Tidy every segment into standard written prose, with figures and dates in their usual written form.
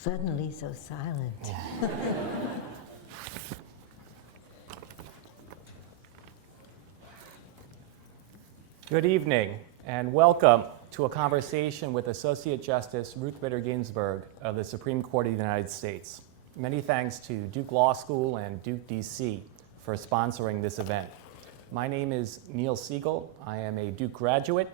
Suddenly so silent. Good evening, and welcome to a conversation with Associate Justice Ruth Bader Ginsburg of the Supreme Court of the United States. Many thanks to Duke Law School and Duke DC for sponsoring this event. My name is Neil Siegel. I am a Duke graduate,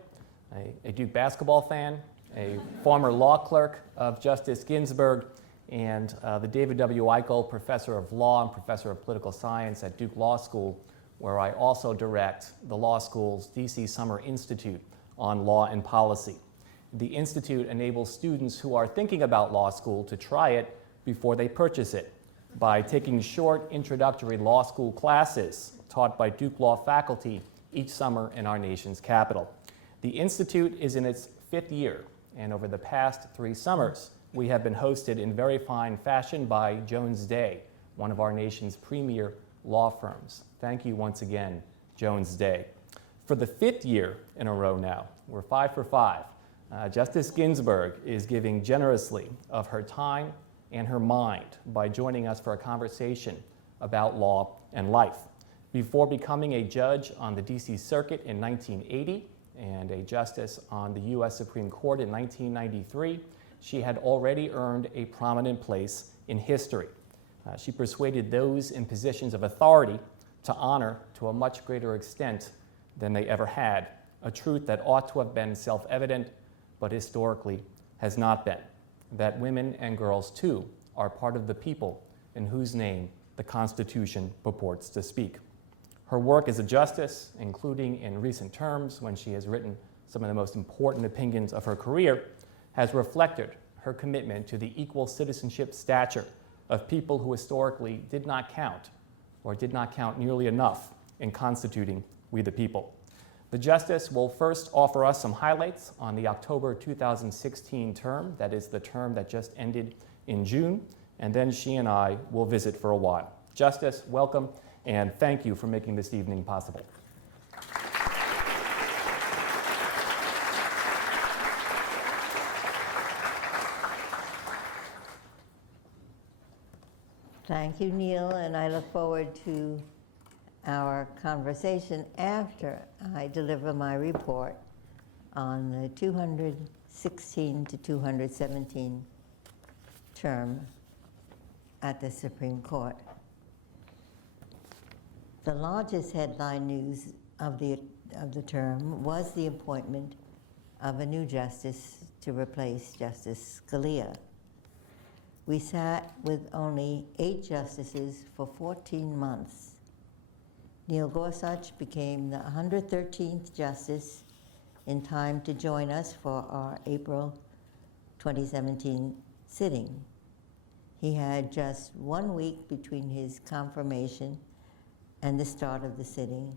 a Duke basketball fan, a former law clerk of Justice Ginsburg, and the David W. Eichel Professor of Law and Professor of Political Science at Duke Law School, where I also direct the law school's DC Summer Institute on Law and Policy. The Institute enables students who are thinking about law school to try it before they purchase it by taking short introductory law school classes taught by Duke Law faculty each summer in our nation's capital. The Institute is in its 5th year, and over the past 3 summers, we have been hosted in very fine fashion by Jones Day, one of our nation's premier law firms. Thank you once again, Jones Day. For the 5th year in a row now, we're 5 for 5. Justice Ginsburg is giving generously of her time and her mind by joining us for a conversation about law and life. Before becoming a judge on the DC Circuit in 1980 and a justice on the U.S. Supreme Court in 1993, she had already earned a prominent place in history. She persuaded those in positions of authority to honor to a much greater extent than they ever had, a truth that ought to have been self-evident, but historically has not been, that women and girls too are part of the people in whose name the Constitution purports to speak. Her work as a justice, including in recent terms when she has written some of the most important opinions of her career, has reflected her commitment to the equal citizenship stature of people who historically did not count, or did not count nearly enough in constituting we the people. The Justice will first offer us some highlights on the October 2016 term, that is the term that just ended in June, and then she and I will visit for a while. Justice, welcome, and thank you for making this evening possible. Thank you, Neil, and I look forward to our conversation after I deliver my report on the 216 to 217 term at the Supreme Court. The largest headline news of the term was the appointment of a new justice to replace Justice Scalia. We sat with only 8 justices for 14 months. Neil Gorsuch became the 113th justice in time to join us for our April 2017 sitting. He had just 1 week between his confirmation and the start of the sitting,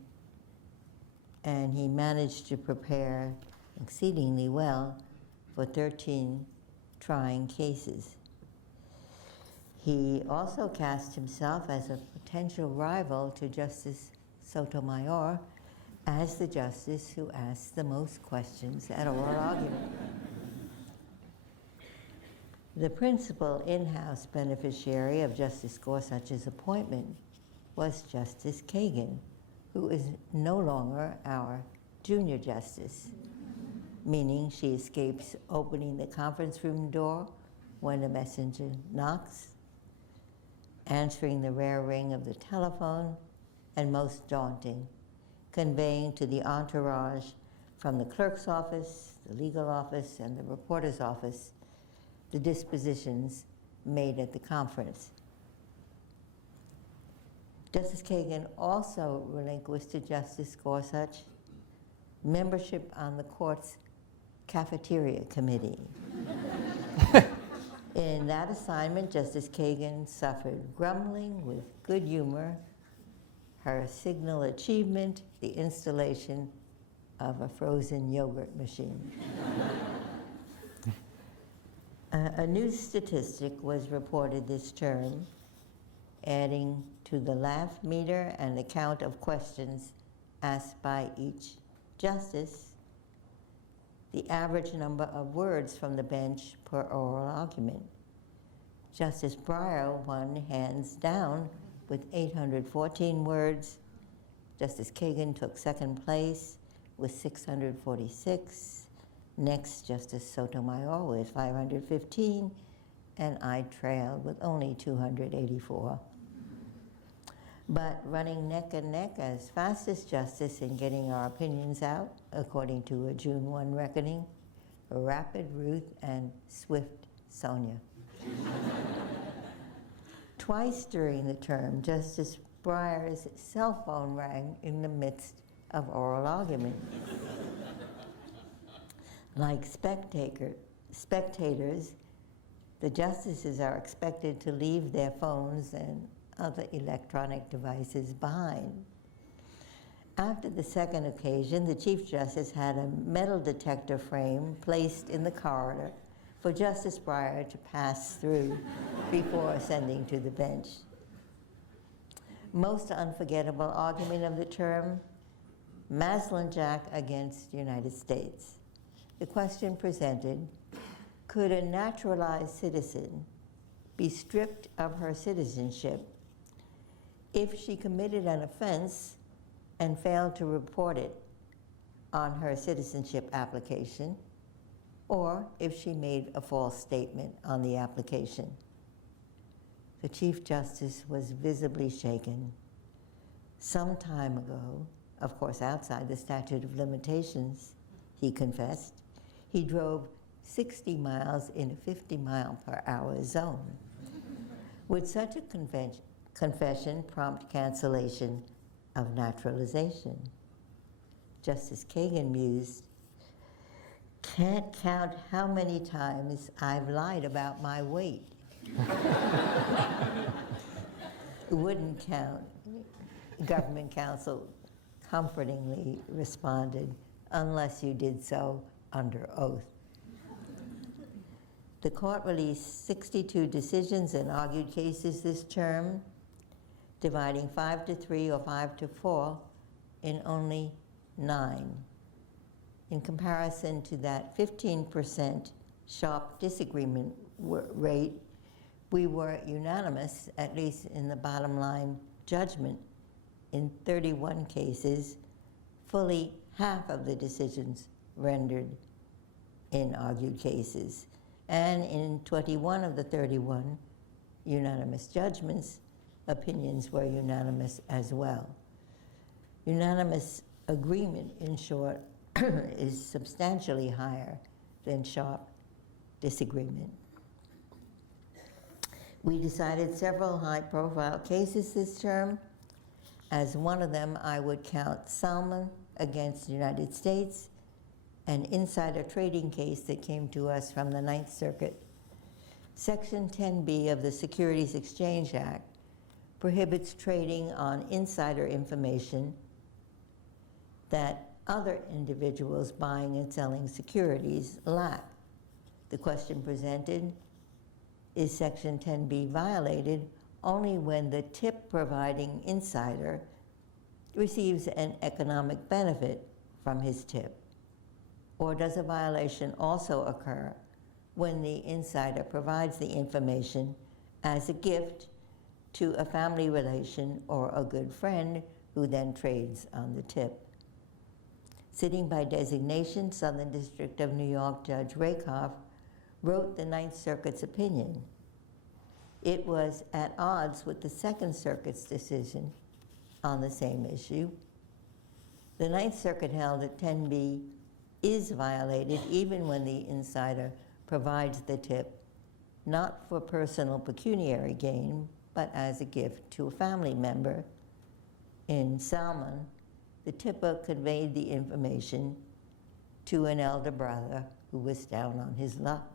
and he managed to prepare exceedingly well for 13 trying cases. He also cast himself as a potential rival to Justice Sotomayor as the justice who asked the most questions at oral argument. The principal in-house beneficiary of Justice Gorsuch's appointment was Justice Kagan, who is no longer our junior justice, meaning she escapes opening the conference room door when a messenger knocks, answering the rare ring of the telephone, and most daunting, conveying to the entourage from the clerk's office, the legal office, and the reporter's office the dispositions made at the conference. Justice Kagan also relinquished to Justice Gorsuch membership on the court's cafeteria committee. In that assignment, Justice Kagan suffered grumbling with good humor, her signal achievement, the installation of a frozen yogurt machine. A new statistic was reported this term, adding to the laugh meter and the count of questions asked by each justice, the average number of words from the bench per oral argument. Justice Breyer won hands down with 814 words. Justice Kagan took second place with 646. Next, Justice Sotomayor with 515, and I trailed with only 284. But running neck and neck as fastest justice in getting our opinions out, according to a June 1 reckoning, rapid Ruth and swift Sonia. Twice during the term, Justice Breyer's cell phone rang in the midst of oral argument. Like spectators, the justices are expected to leave their phones and other electronic devices behind. After the second occasion, the Chief Justice had a metal detector frame placed in the corridor for Justice Breyer to pass through before sending to the bench. Most unforgettable argument of the term, Maslin Jack against United States. The question presented, could a naturalized citizen be stripped of her citizenship if she committed an offense and failed to report it on her citizenship application, or if she made a false statement on the application? The Chief Justice was visibly shaken. Some time ago, of course outside the statute of limitations, he confessed, he drove 60 miles in a 50-mile-per-hour zone. Would such a confession prompt cancellation of naturalization? Justice Kagan mused, can't count how many times I've lied about my weight. Wouldn't count. Government counsel comfortingly responded, unless you did so under oath. The court released 62 decisions and argued cases this term, dividing 5-3 or 5-4 in only 9. In comparison to that 15% sharp disagreement rate, we were unanimous, at least in the bottom line judgment, in 31 cases, fully half of the decisions rendered in argued cases. And in 21 of the 31 unanimous judgments, opinions were unanimous as well. Unanimous agreement, in short, is substantially higher than sharp disagreement. We decided several high-profile cases this term. As one of them, I would count Salmon against the United States, an insider trading case that came to us from the Ninth Circuit. Section 10B of the Securities Exchange Act prohibits trading on insider information that other individuals buying and selling securities lack. The question presented, is Section 10B violated only when the tip providing insider receives an economic benefit from his tip? Or does a violation also occur when the insider provides the information as a gift to a family relation or a good friend who then trades on the tip? Sitting by designation, Southern District of New York Judge Rakoff wrote the Ninth Circuit's opinion. It was at odds with the Second Circuit's decision on the same issue. The Ninth Circuit held that 10B is violated even when the insider provides the tip, not for personal pecuniary gain, but as a gift to a family member. In Salmon, the tipper conveyed the information to an elder brother who was down on his luck.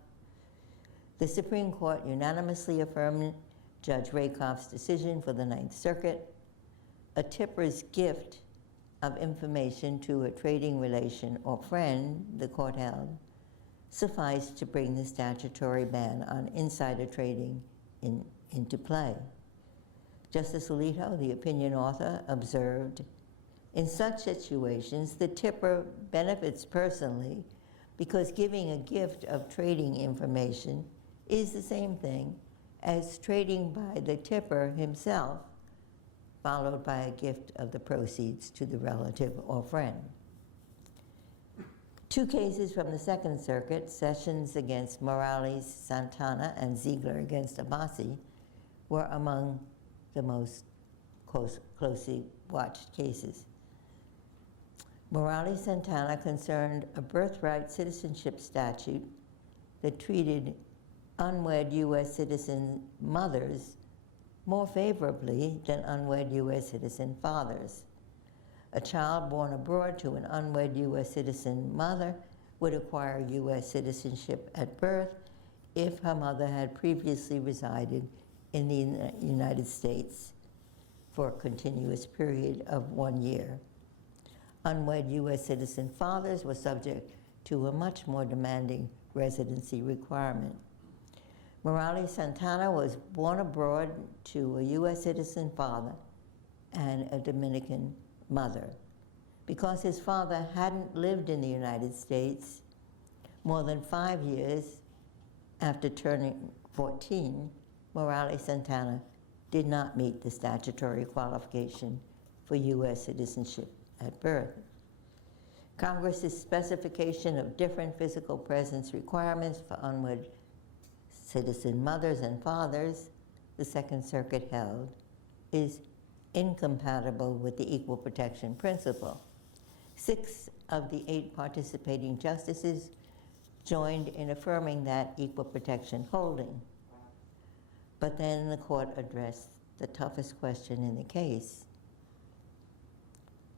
The Supreme Court unanimously affirmed Judge Rakoff's decision for the Ninth Circuit. A tipper's gift of information to a trading relation or friend, the court held, sufficed to bring the statutory ban on insider trading into play. Justice Alito, the opinion author, observed, in such situations, the tipper benefits personally because giving a gift of trading information is the same thing as trading by the tipper himself, followed by a gift of the proceeds to the relative or friend. Two cases from the Second Circuit, Sessions against Morales Santana and Ziegler against Abbasi, were among the most closely watched cases. Morales Santana concerned a birthright citizenship statute that treated unwed U.S. citizen mothers more favorably than unwed U.S. citizen fathers. A child born abroad to an unwed U.S. citizen mother would acquire U.S. citizenship at birth if her mother had previously resided in the United States for a continuous period of 1 year. Unwed U.S. citizen fathers were subject to a much more demanding residency requirement. Morales Santana was born abroad to a U.S. citizen father and a Dominican mother. Because his father hadn't lived in the United States more than 5 years after turning 14, Morales Santana did not meet the statutory qualification for U.S. citizenship at birth. Congress's specification of different physical presence requirements for unwed citizen mothers and fathers, the Second Circuit held, is incompatible with the equal protection principle. 6 of the 8 participating justices joined in affirming that equal protection holding. But then the court addressed the toughest question in the case,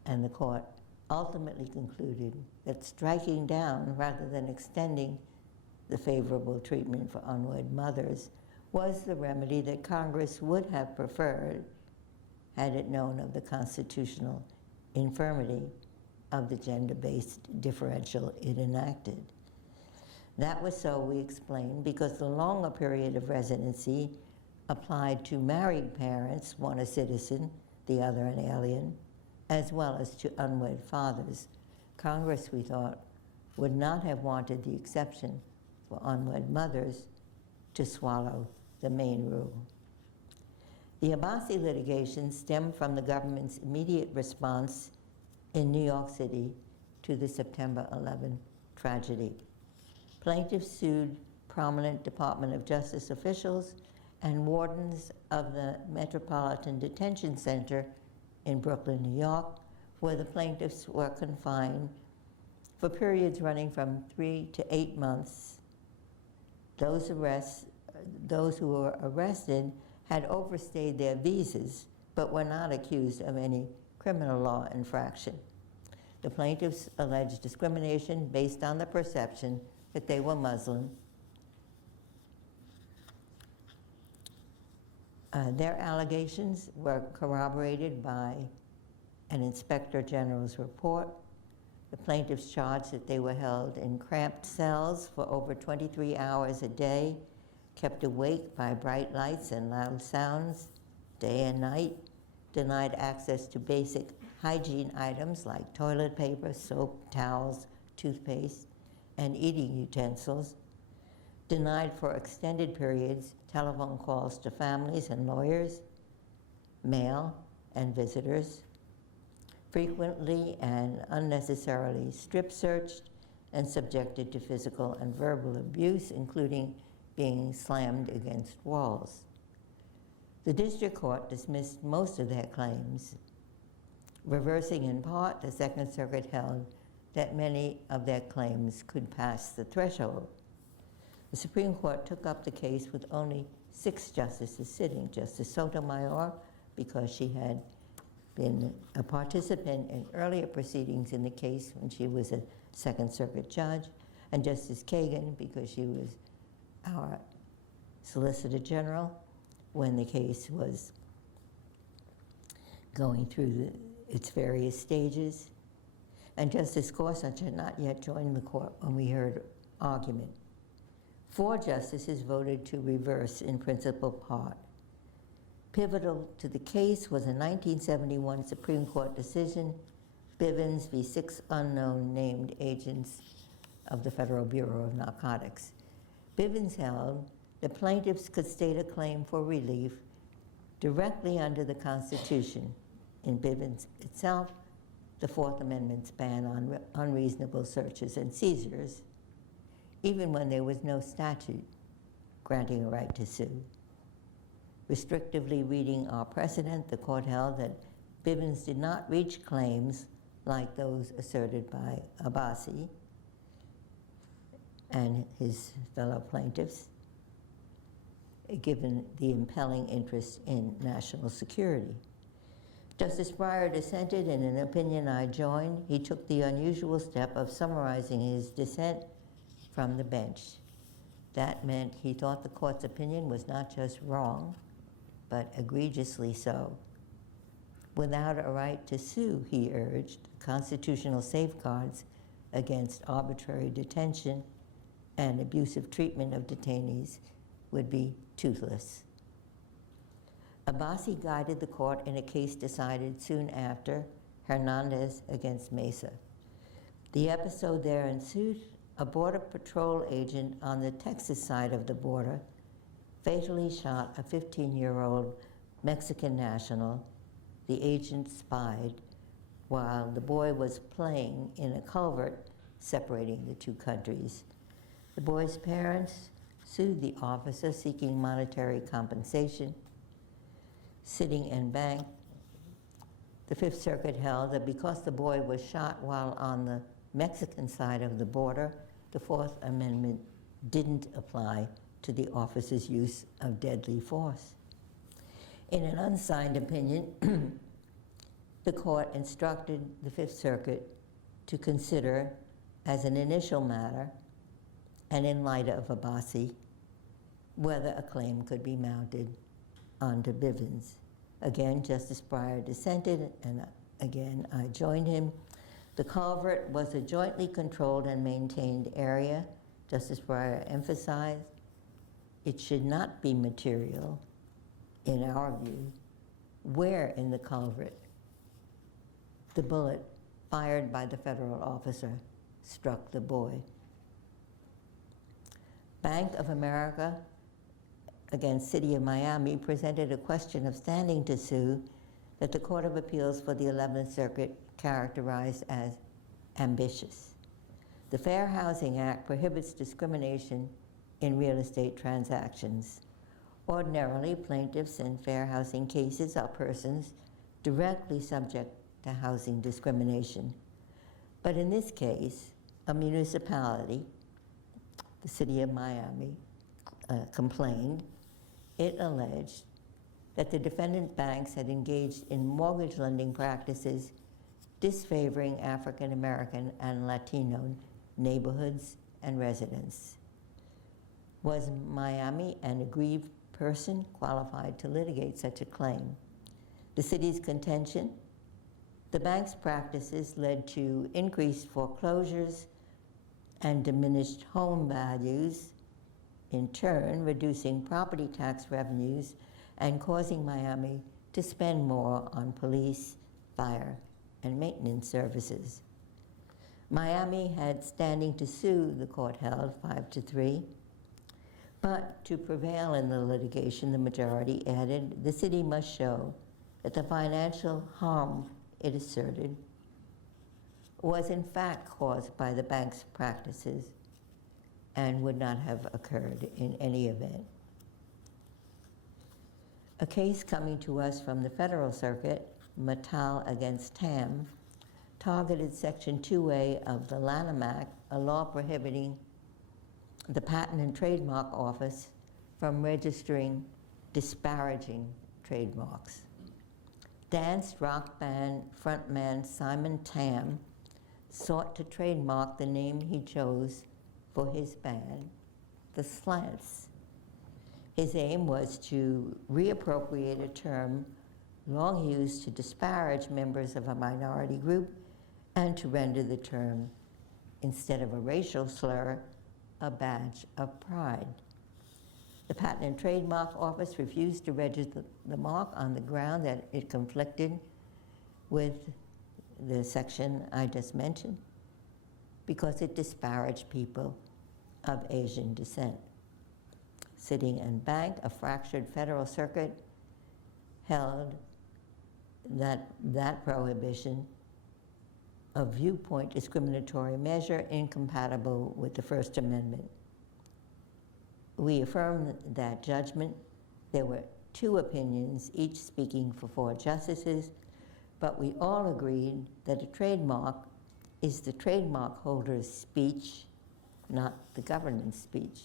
and the court ultimately concluded that striking down rather than extending the favorable treatment for unwed mothers was the remedy that Congress would have preferred had it known of the constitutional infirmity of the gender-based differential it enacted. That was so, we explained, because the longer period of residency applied to married parents, one a citizen, the other an alien, as well as to unwed fathers. Congress, we thought, would not have wanted the exception for unwed mothers to swallow the main rule. The Abbasi litigation stemmed from the government's immediate response in New York City to the September 11 tragedy. Plaintiffs sued prominent Department of Justice officials and wardens of the Metropolitan Detention Center in Brooklyn, New York, where the plaintiffs were confined for periods running from 3 to 8 months. Those who were arrested had overstayed their visas, but were not accused of any criminal law infraction. The plaintiffs alleged discrimination based on the perception that they were Muslim. Their allegations were corroborated by an Inspector General's report. The plaintiffs charged that they were held in cramped cells for over 23 hours a day, kept awake by bright lights and loud sounds, day and night, denied access to basic hygiene items like toilet paper, soap, towels, toothpaste, and eating utensils, denied for extended periods telephone calls to families and lawyers, mail and visitors, frequently and unnecessarily strip searched and subjected to physical and verbal abuse, including being slammed against walls. The district court dismissed most of their claims. Reversing in part, the Second Circuit held that many of their claims could pass the threshold. The Supreme Court took up the case with only 6 justices sitting. Justice Sotomayor, because she had been a participant in earlier proceedings in the case when she was a Second Circuit judge, and Justice Kagan, because she was our Solicitor General when the case was going through its various stages. And Justice Gorsuch had not yet joined the court when we heard argument. 4 justices voted to reverse in principal part. Pivotal to the case was a 1971 Supreme Court decision, Bivens v. 6 unknown named agents of the Federal Bureau of Narcotics. Bivens held the plaintiffs could state a claim for relief directly under the Constitution. In Bivens itself, the Fourth Amendment's ban on unreasonable searches and seizures, even when there was no statute granting a right to sue. Restrictively reading our precedent, the court held that Bivens did not reach claims like those asserted by Abbasi and his fellow plaintiffs, given the impelling interest in national security. Justice Breyer dissented, and in an opinion I joined, he took the unusual step of summarizing his dissent from the bench. That meant he thought the court's opinion was not just wrong, but egregiously so. Without a right to sue, he urged, constitutional safeguards against arbitrary detention and abusive treatment of detainees would be toothless. Abbasi guided the court in a case decided soon after, Hernandez against Mesa. The episode there ensued. A Border Patrol agent on the Texas side of the border fatally shot a 15-year-old Mexican national. The agent spied while the boy was playing in a culvert separating the two countries. The boy's parents sued the officer seeking monetary compensation. Sitting en banc, the Fifth Circuit held that because the boy was shot while on the Mexican side of the border, the Fourth Amendment didn't apply to the officer's use of deadly force. In an unsigned opinion, the court instructed the Fifth Circuit to consider, as an initial matter, and in light of Abbasi, whether a claim could be mounted onto Bivens. Again, Justice Breyer dissented, and again, I joined him. The culvert was a jointly controlled and maintained area. Justice Breyer emphasized it should not be material, in our view, where in the culvert the bullet fired by the federal officer struck the boy. Bank of America against City of Miami presented a question of standing to sue that the Court of Appeals for the 11th Circuit characterized as ambitious. The Fair Housing Act prohibits discrimination in real estate transactions. Ordinarily, plaintiffs in fair housing cases are persons directly subject to housing discrimination. But in this case, a municipality, the City of Miami, complained. It alleged that the defendant banks had engaged in mortgage lending practices disfavoring African American and Latino neighborhoods and residents. Was Miami an aggrieved person qualified to litigate such a claim? The city's contention: the bank's practices led to increased foreclosures and diminished home values, in turn reducing property tax revenues and causing Miami to spend more on police, fire, and maintenance services. Miami had standing to sue, the court held, 5-3. But to prevail in the litigation, the majority added, the city must show that the financial harm it asserted was in fact caused by the bank's practices and would not have occurred in any event. A case coming to us from the Federal Circuit, Mattal against Tam, targeted Section 2A of the Lanham Act, a law prohibiting the Patent and Trademark Office from registering disparaging trademarks. Dance rock band frontman Simon Tam sought to trademark the name he chose for his band, the Slants. His aim was to reappropriate a term long used to disparage members of a minority group and to render the term, instead of a racial slur, a badge of pride. The Patent and Trademark Office refused to register the mark on the ground that it conflicted with the section I just mentioned, because it disparaged people of Asian descent. sitting en banc, a fractured federal circuit held that prohibition of viewpoint discriminatory measure incompatible with the First Amendment. We affirm that judgment. There were 2 opinions, each speaking for 4 justices, but we all agreed that a trademark is the trademark holder's speech, not the government's speech.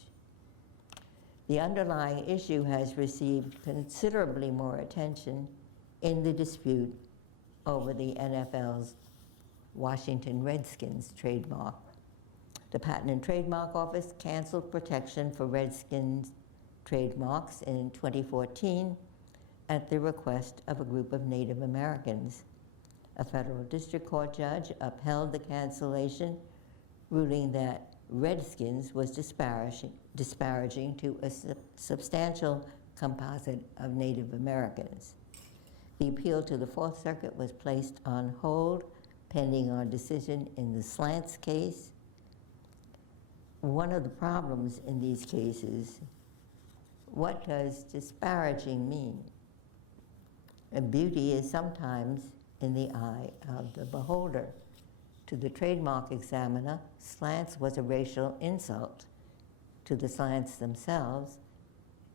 The underlying issue has received considerably more attention in the dispute over the NFL's Washington Redskins trademark. The Patent and Trademark Office canceled protection for Redskins trademarks in 2014 at the request of a group of Native Americans. A federal district court judge upheld the cancellation, ruling that Redskins was disparaging to a substantial composite of Native Americans. The appeal to the Fourth Circuit was placed on hold pending our decision in the Slants case. One of the problems in these cases, what does disparaging mean? And beauty is sometimes in the eye of the beholder. To the trademark examiner, slants was a racial insult. To the slants themselves,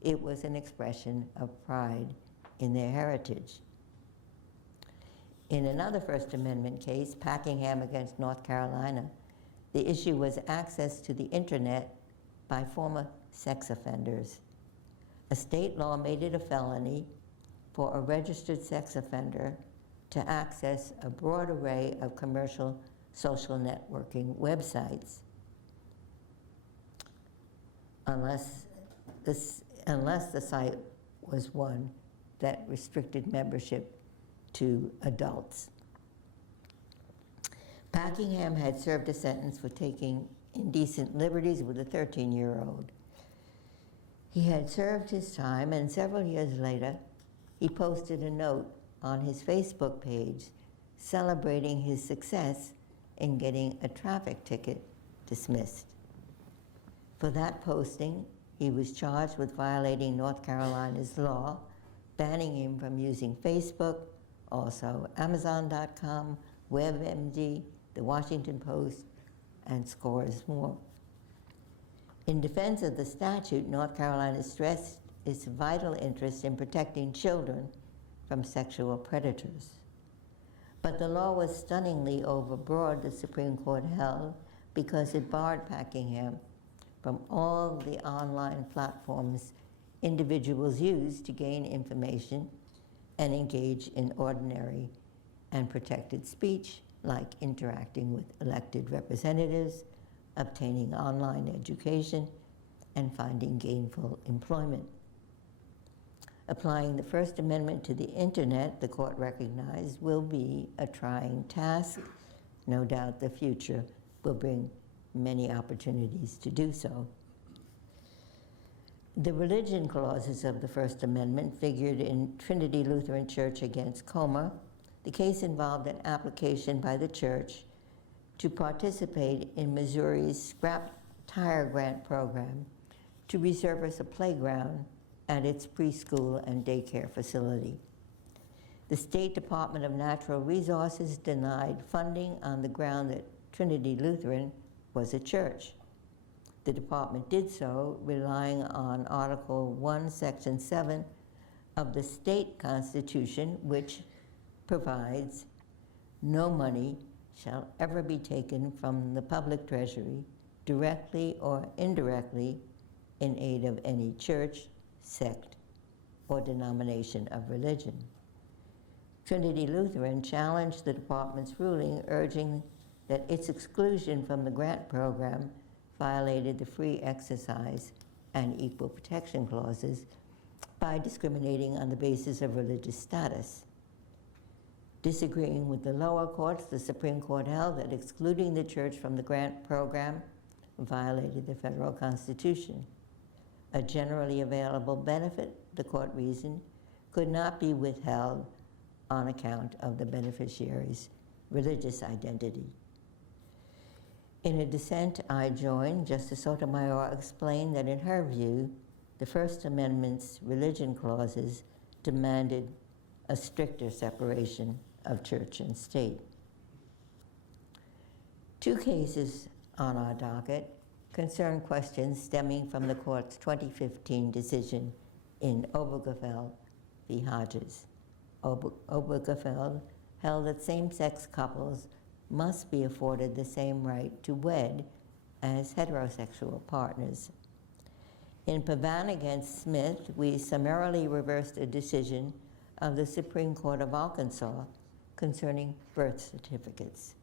it was an expression of pride in their heritage. In another First Amendment case, Packingham against North Carolina, the issue was access to the internet by former sex offenders. A state law made it a felony for a registered sex offender to access a broad array of commercial social networking websites, unless the site was one that restricted membership to adults. Packingham had served a sentence for taking indecent liberties with a 13-year-old. He had served his time, and several years later, he posted a note on his Facebook page celebrating his success in getting a traffic ticket dismissed. For that posting, he was charged with violating North Carolina's law, banning him from using Facebook, also Amazon.com, WebMD, The Washington Post, and scores more. In defense of the statute, North Carolina stressed its vital interest in protecting children from sexual predators. But the law was stunningly overbroad, the Supreme Court held, because it barred Packingham from all the online platforms individuals use to gain information and engage in ordinary and protected speech, like interacting with elected representatives, obtaining online education, and finding gainful employment. Applying the First Amendment to the internet, the court recognized, will be a trying task. No doubt the future will bring many opportunities to do so. The religion clauses of the First Amendment figured in Trinity Lutheran Church against Comer. The case involved an application by the church to participate in Missouri's scrap tire grant program to resurface a playground at its preschool and daycare facility. The State Department of Natural Resources denied funding on the ground that Trinity Lutheran was a church. The department did so relying on Article 1, Section 7 of the state constitution, which provides no money shall ever be taken from the public treasury, directly or indirectly, in aid of any church, sect, or denomination of religion. Trinity Lutheran challenged the department's ruling, urging that its exclusion from the grant program violated the free exercise and equal protection clauses by discriminating on the basis of religious status. Disagreeing with the lower courts, the Supreme Court held that excluding the church from the grant program violated the federal Constitution. A generally available benefit, the court reasoned, could not be withheld on account of the beneficiary's religious identity. In a dissent I joined, Justice Sotomayor explained that in her view, the First Amendment's religion clauses demanded a stricter separation of church and state. Two cases on our docket concern questions stemming from the court's 2015 decision in Obergefell v. Hodges. Obergefell held that same-sex couples must be afforded the same right to wed as heterosexual partners. In Pavan against Smith, we summarily reversed a decision of the Supreme Court of Arkansas concerning birth certificates.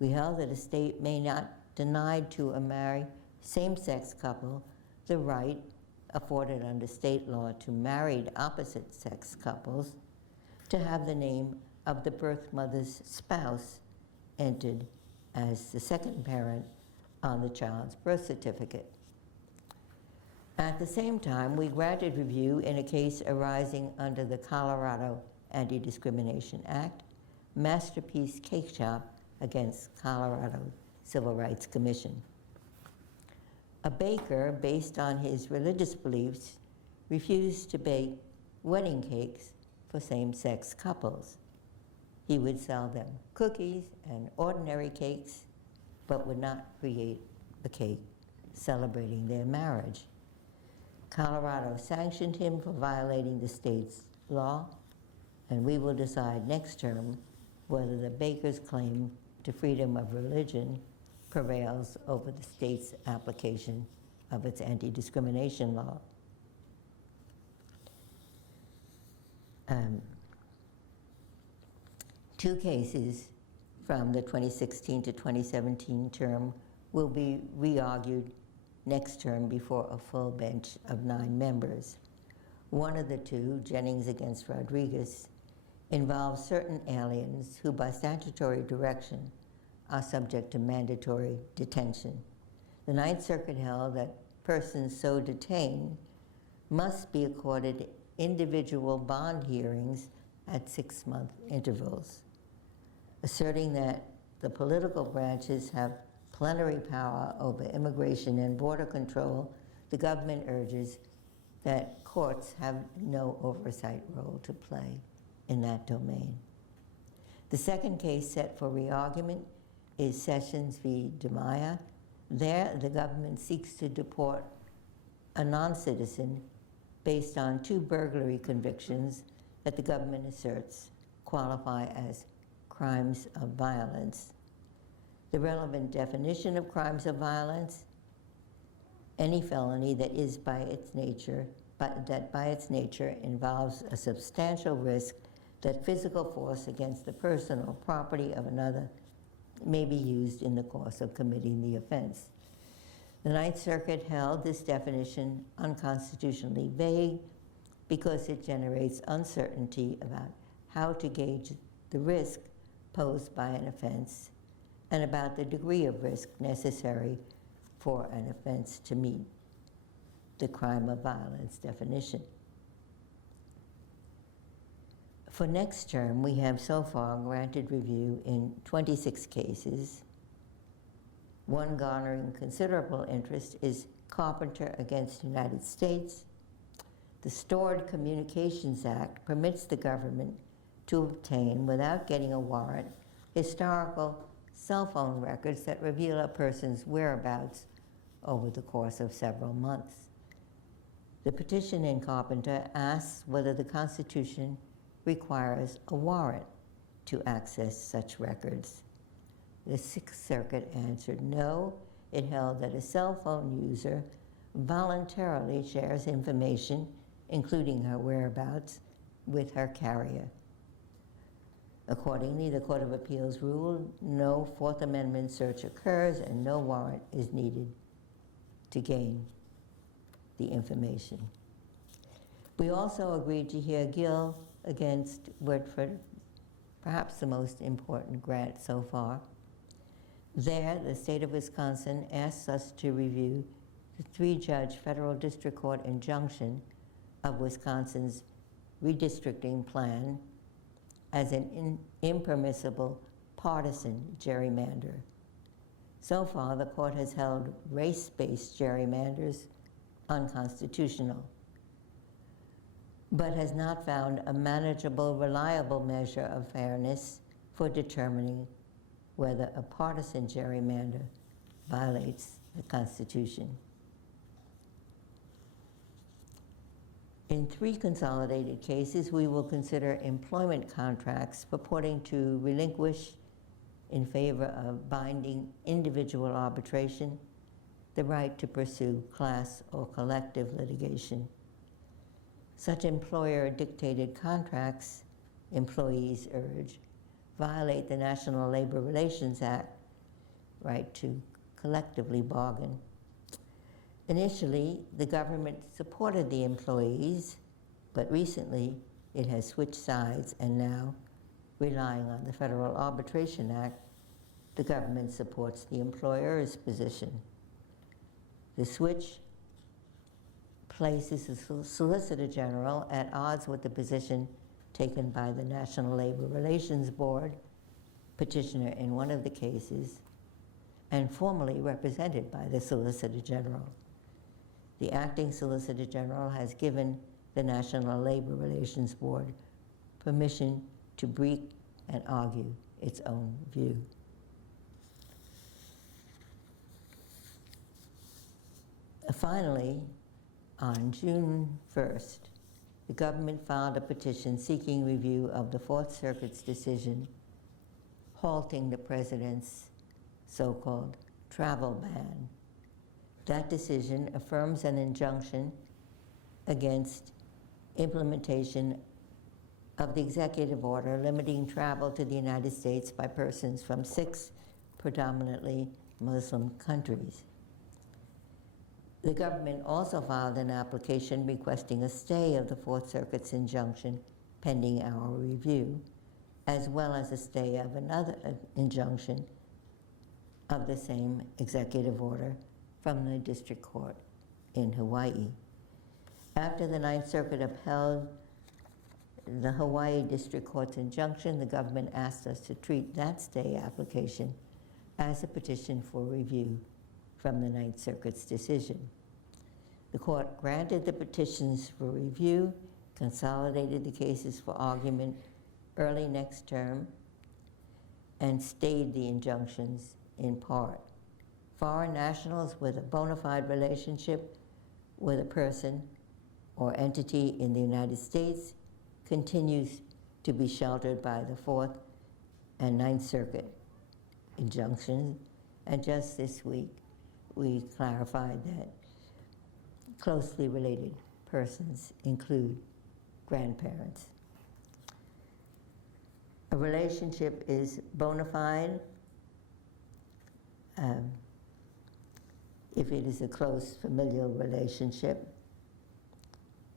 We held that a state may not deny to a married same-sex couple the right afforded under state law to married opposite-sex couples to have the name of the birth mother's spouse entered as the second parent on the child's birth certificate. At the same time, we granted review in a case arising under the Colorado Anti-Discrimination Act, Masterpiece Cake Shop against Colorado Civil Rights Commission. A baker, based on his religious beliefs, refused to bake wedding cakes for same-sex couples. He would sell them cookies and ordinary cakes, but would not create a cake celebrating their marriage. Colorado sanctioned him for violating the state's law, and we will decide next term whether the baker's claim to freedom of religion prevails over the state's application of its anti-discrimination law. Two cases from the 2016 to 2017 term will be re-argued next term before a full bench of 9 members. One of the two, Jennings against Rodriguez, involves certain aliens who by statutory direction are subject to mandatory detention. The Ninth Circuit held that persons so detained must be accorded individual bond hearings at 6-month intervals. Asserting that the political branches have plenary power over immigration and border control, the government urges that courts have no oversight role to play in that domain. The second case set for re-argument is Sessions v. DeMaya. There, the government seeks to deport a non-citizen based on 2 burglary convictions that the government asserts qualify as crimes of violence. The relevant definition of crimes of violence: any felony that is by its nature involves a substantial risk that physical force against the person or property of another may be used in the course of committing the offense. The Ninth Circuit held this definition unconstitutionally vague because it generates uncertainty about how to gauge the risk posed by an offense and about the degree of risk necessary for an offense to meet the crime of violence definition. For next term, we have so far granted review in 26 cases. One garnering considerable interest is Carpenter against United States. The Stored Communications Act permits the government to obtain, without getting a warrant, historical cell phone records that reveal a person's whereabouts over the course of several months. The petition in Carpenter asks whether the Constitution requires a warrant to access such records. The Sixth Circuit answered no. It held that a cell phone user voluntarily shares information, including her whereabouts, with her carrier. Accordingly, the Court of Appeals ruled no Fourth Amendment search occurs and no warrant is needed to gain the information. We also agreed to hear Gill against Whitford, perhaps the most important grant so far. There, the state of Wisconsin asks us to review the 3-judge federal district court injunction of Wisconsin's redistricting plan as an impermissible partisan gerrymander. So far, the court has held race-based gerrymanders unconstitutional, but has not found a manageable, reliable measure of fairness for determining whether a partisan gerrymander violates the Constitution. In 3 consolidated cases, we will consider employment contracts purporting to relinquish in favor of binding individual arbitration the right to pursue class or collective litigation. Such employer-dictated contracts, employees urge, violate the National Labor Relations Act right to collectively bargain. Initially, the government supported the employees, but recently it has switched sides, and now, relying on the Federal Arbitration Act, the government supports the employer's position. The switch places the Solicitor General at odds with the position taken by the National Labor Relations Board, petitioner in one of the cases, and formally represented by the Solicitor General. The acting Solicitor General has given the National Labor Relations Board permission to brief and argue its own view. Finally, on June 1st, the government filed a petition seeking review of the Fourth Circuit's decision halting the president's so-called travel ban. That decision affirms an injunction against implementation of the executive order limiting travel to the United States by persons from 6 predominantly Muslim countries. The government also filed an application requesting a stay of the Fourth Circuit's injunction pending our review, as well as a stay of another injunction of the same executive order from the district court in Hawaii. After the Ninth Circuit upheld the Hawaii District Court's injunction, the government asked us to treat that stay application as a petition for review from the Ninth Circuit's decision. The court granted the petitions for review, consolidated the cases for argument early next term, and stayed the injunctions in part. Foreign nationals with a bona fide relationship with a person or entity in the United States continues to be sheltered by the Fourth and Ninth Circuit injunctions, and just this week we clarified that closely related persons include grandparents. A relationship is bona fide if it is a close familial relationship,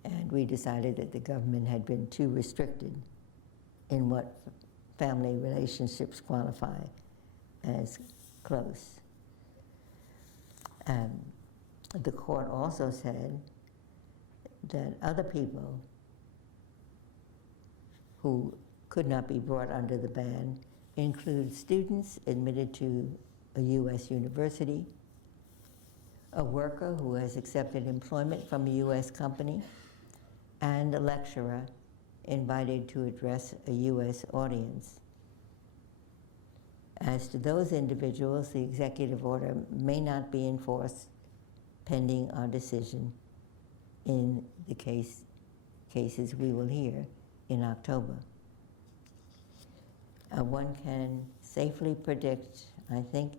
and we decided that the government had been too restricted in what family relationships qualify as close. The court also said that other people who could not be brought under the ban include students admitted to a U.S. university, a worker who has accepted employment from a U.S. company, and a lecturer invited to address a U.S. audience. As to those individuals, the executive order may not be enforced pending our decision in the cases we will hear in October. One can safely predict, I think,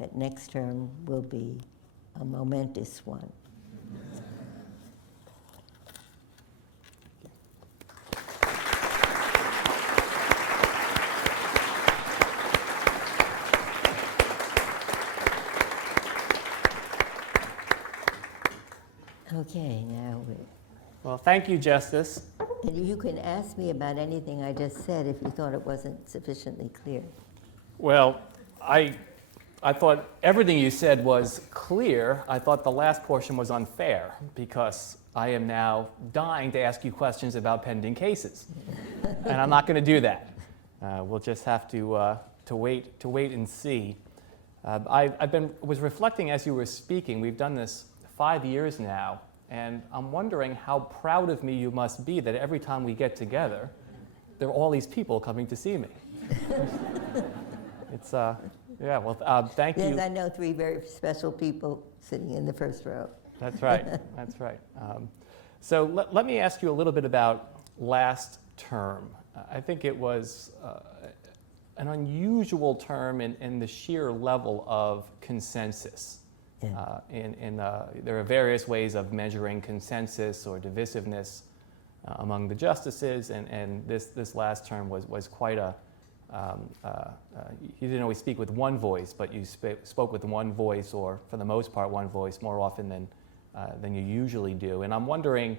that next term will be a momentous one. Okay, now Well, thank you, Justice. you can ask me about anything I just said if you thought it wasn't sufficiently clear. Well, I thought everything you said was clear. I thought the last portion was unfair because I am now dying to ask you questions about pending cases, and I'm not going to do that. We'll just have to wait and see. I was reflecting as you were speaking. We've done this 5 years now, and I'm wondering how proud of me you must be that every time we get together, there are all these people coming to see me. It's, yeah, well, thank you. Yes, I know 3 very special people sitting in the first row. That's right, that's right. So let me ask you a little bit about last term. I think it was an unusual term in the sheer level of consensus. Yeah. There are various ways of measuring consensus or divisiveness among the justices, and this last term was quite a, you didn't always speak with one voice, but you spoke with one voice, or for the most part one voice, more often than you usually do. And I'm wondering,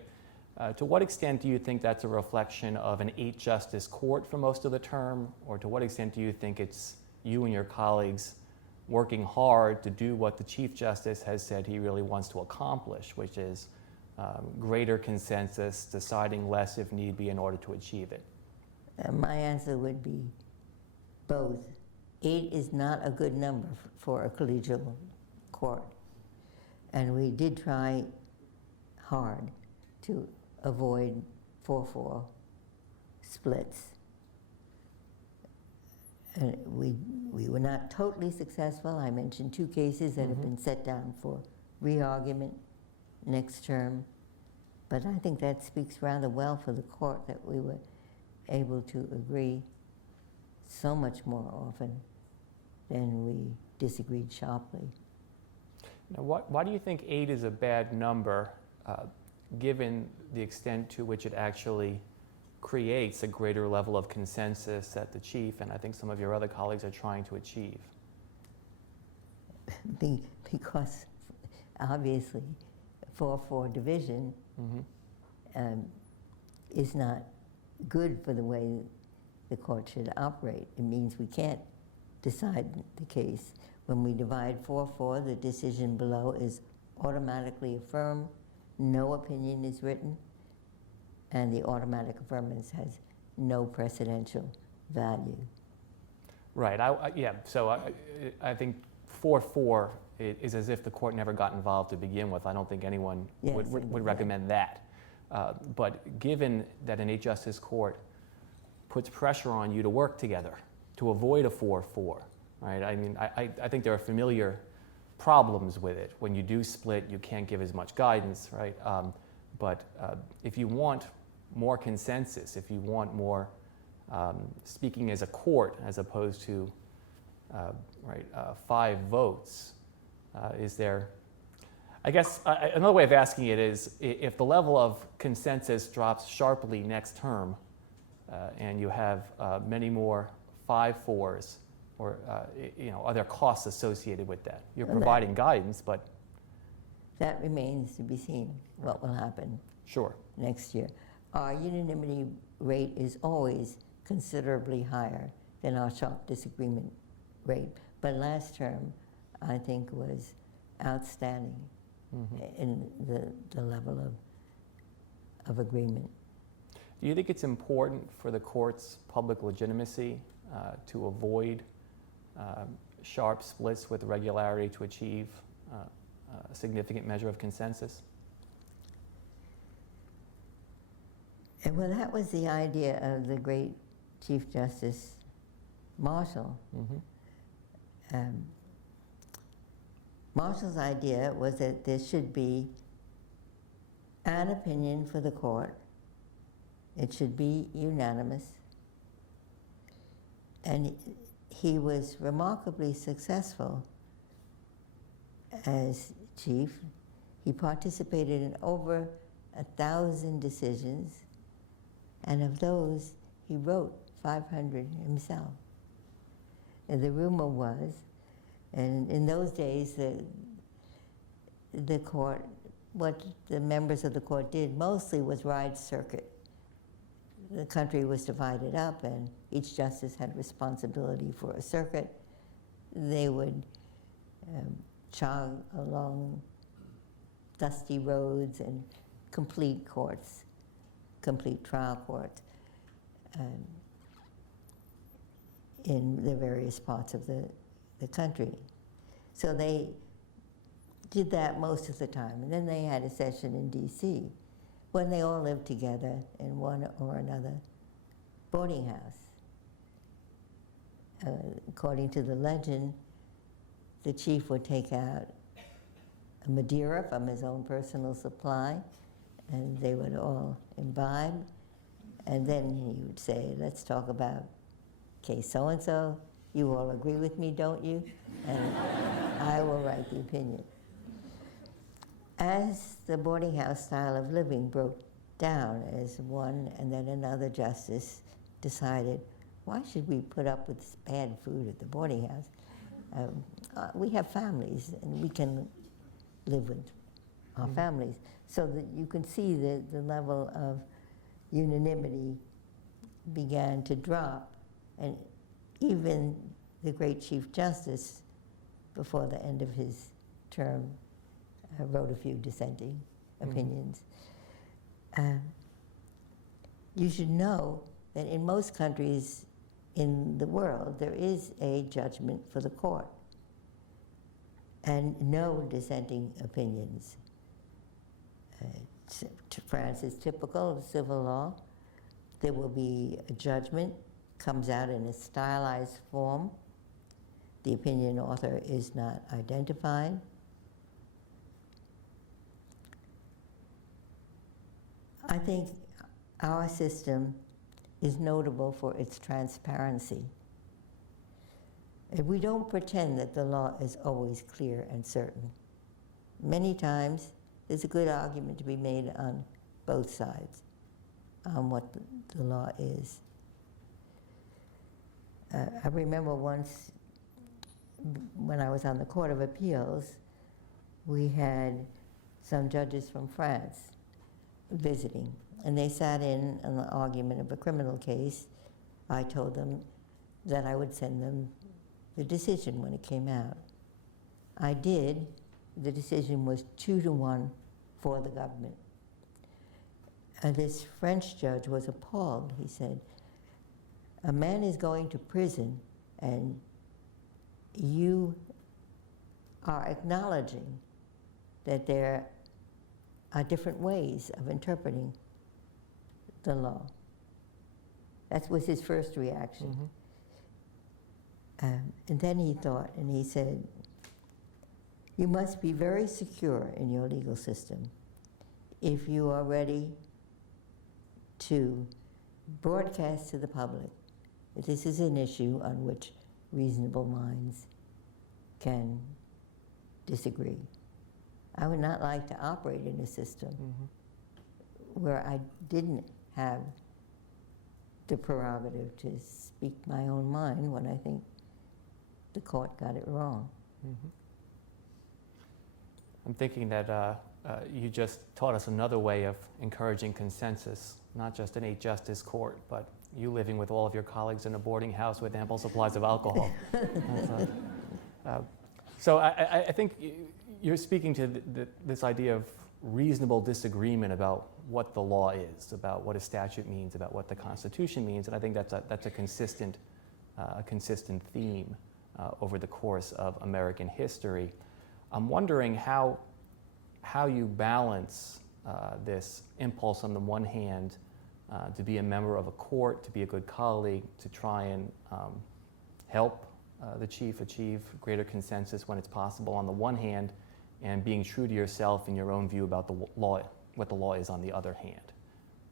to what extent do you think that's a reflection of an 8-justice court for most of the term, or to what extent do you think it's you and your colleagues working hard to do what the Chief Justice has said he really wants to accomplish, which is greater consensus, deciding less if need be in order to achieve it? My answer would be both. 8 is not a good number for a collegial court. And we did try hard to avoid 4-4 splits. And we were not totally successful. I mentioned 2 cases that have been set down for re-argument next term. But I think that speaks rather well for the court that we were able to agree so much more often than we disagreed sharply. Now, why do you think 8 is a bad number, given the extent to which it actually creates a greater level of consensus that the Chief and I think some of your other colleagues are trying to achieve? Because obviously 4-4 division is not good for the way the court should operate. It means we can't decide the case. When we divide 4-4, the decision below is automatically affirmed, no opinion is written, and the automatic affirmance has no precedential value. Right, yeah, so I think 4-4 is as if the court never got involved to begin with. I don't think anyone would recommend that. But given that an 8-justice court puts pressure on you to work together, to avoid a 4-4, right? I mean, I think there are familiar problems with it. When you do split, you can't give as much guidance, right? But if you want more consensus, if you want more speaking as a court as opposed to 5 votes, is there, I guess another way of asking it is, if the level of consensus drops sharply next term and you have many more 5-4s, or are there costs associated with that? You're providing guidance, but that remains to be seen what will happen next year. Our unanimity rate is always considerably higher than our sharp disagreement rate. But last term, I think, was outstanding in the level of agreement. Do you think it's important for the court's public legitimacy to avoid sharp splits with regularity to achieve a significant measure of consensus? Well, that was the idea of the great Chief Justice Marshall. Marshall's idea was that there should be an opinion for the court. It should be unanimous. And he was remarkably successful as chief. He participated in over 1,000 decisions, and of those, he wrote 500 himself. And the rumor was, and in those days, the court, what the members of the court did mostly was ride circuit. The country was divided up, and each justice had responsibility for a circuit. They would jog along dusty roads and complete courts, complete trial courts in the various parts of the country. So they did that most of the time. And then they had a session in D.C. when they all lived together in one or another boarding house. According to the legend, the chief would take out a Madeira from his own personal supply, and they would all imbibe, and then he would say, let's talk about case so-and-so. You all agree with me, don't you? And I will write the opinion. As the boarding house style of living broke down, as one and then another justice decided, why should we put up with this bad food at the boarding house? We have families, and we can live with our families. So that you can see that the level of unanimity began to drop, and even the great Chief Justice, before the end of his term, wrote a few dissenting opinions. You should know that in most countries in the world, there is a judgment for the court and no dissenting opinions. France is typical of civil law. There will be a judgment, comes out in a stylized form. The opinion author is not identified. I think our system is notable for its transparency. And we don't pretend that the law is always clear and certain. Many times, there's a good argument to be made on both sides on what the law is. I remember once, when I was on the Court of Appeals, we had some judges from France visiting, and they sat in on the argument of a criminal case. I told them that I would send them the decision when it came out. I did. The decision was 2-1 for the government. And this French judge was appalled. He said, a man is going to prison, and you are acknowledging that there are different ways of interpreting the law. That was his first reaction. And then he thought, and he said, you must be very secure in your legal system if you are ready to broadcast to the public that this is an issue on which reasonable minds can disagree. I would not like to operate in a system where I didn't have the prerogative to speak my own mind when I think the court got it wrong. I'm thinking that you just taught us another way of encouraging consensus, not just an 8-justice court, but you living with all of your colleagues in a boarding house with ample supplies of alcohol. So I think you're speaking to this idea of reasonable disagreement about what the law is, about what a statute means, about what the Constitution means, and I think that's a consistent theme over the course of American history. I'm wondering how you balance this impulse on the one hand to be a member of a court, to be a good colleague, to try and help the chief achieve greater consensus when it's possible on the one hand, and being true to yourself and your own view about the law, what the law is on the other hand.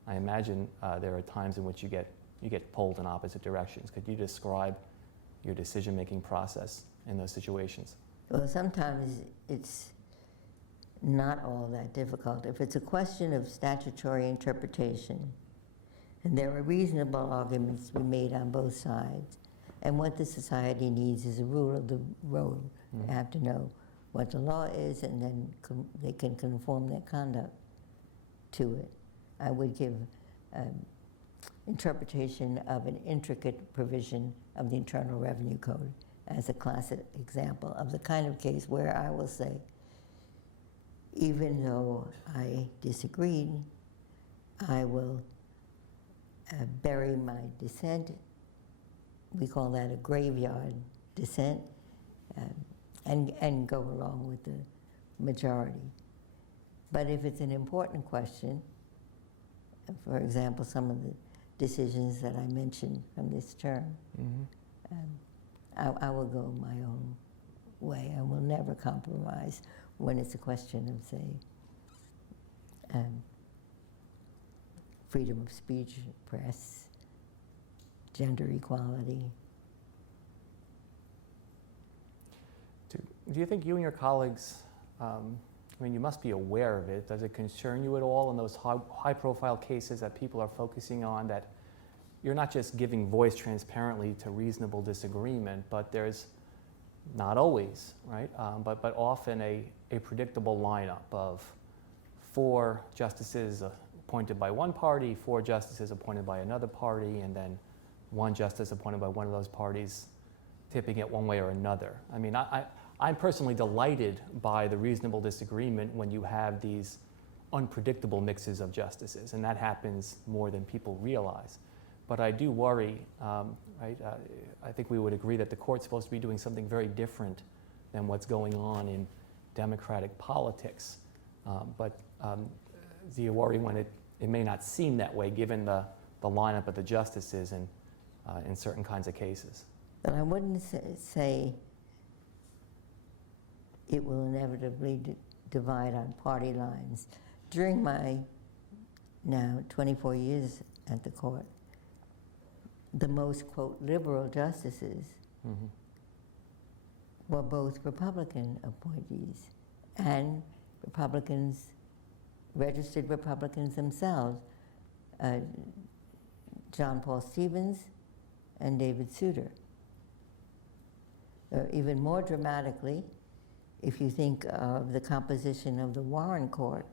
I imagine there are times in which you get pulled in opposite directions. Could you describe your decision-making process in those situations? Well, sometimes it's not all that difficult. If it's a question of statutory interpretation, and there are reasonable arguments to be made on both sides, and what the society needs is a rule of the road. You have to know what the law is, and then they can conform their conduct to it. I would give interpretation of an intricate provision of the Internal Revenue Code as a classic example of the kind of case where I will say, even though I disagreed, I will bury my dissent. We call that a graveyard dissent, and go along majority. But if it's an important question, for example, some of the decisions that I mentioned from this term, I will go my own way. I will never compromise when it's a question of, say, freedom of speech, press, gender equality. Do you think you and your colleagues, I mean, you must be aware of it. Does it concern you at all in those high-profile cases that people are focusing on, that you're not just giving voice transparently to reasonable disagreement, but there's not always, right, but often a predictable lineup of 4 justices appointed by one party, 4 justices appointed by another party, and then 1 justice appointed by one of those parties tipping it one way or another. I mean, I'm personally delighted by the reasonable disagreement when you have these unpredictable mixes of justices, and that happens more than people realize. But I do worry, right? I think we would agree that the court's supposed to be doing something very different than what's going on in democratic politics. But do you worry when it may not seem that way given the lineup of the justices in certain kinds of cases? But I wouldn't say it will inevitably divide on party lines. During my now 24 years at the court, the most, quote, liberal justices were both Republican appointees and Republicans, registered Republicans themselves, John Paul Stevens and David Souter. Even more dramatically, if you think of the composition of the Warren Court,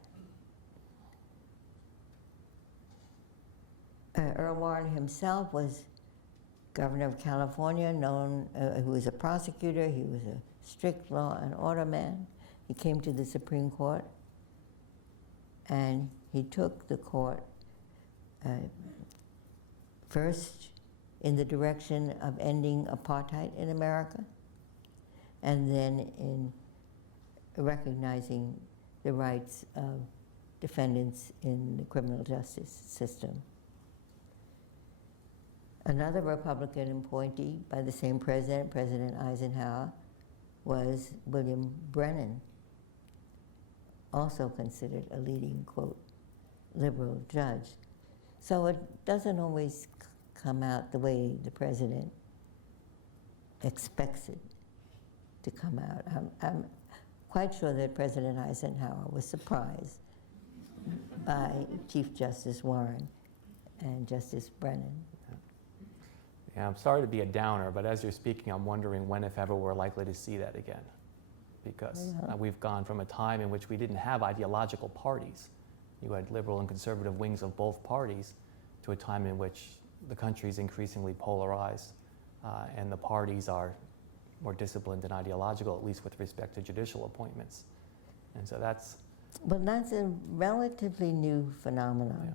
Earl Warren himself was governor of California, who was a prosecutor. He was a strict law and order man. He came to the Supreme Court, and he took the court first in the direction of ending apartheid in America, and then in recognizing the rights of defendants in the criminal justice system. Another Republican appointee by the same president, President Eisenhower, was William Brennan, also considered a leading, quote, liberal judge. So it doesn't always come out the way the president expects it to come out. I'm quite sure that President Eisenhower was surprised by Chief Justice Warren and Justice Brennan. Yeah, I'm sorry to be a downer, but as you're speaking, I'm wondering when, if ever, we're likely to see that again. Because we've gone from a time in which we didn't have ideological parties. You had liberal and conservative wings of both parties, to a time in which the country is increasingly polarized and the parties are more disciplined and ideological, at least with respect to judicial appointments. And so that's... Well, that's a relatively new phenomenon.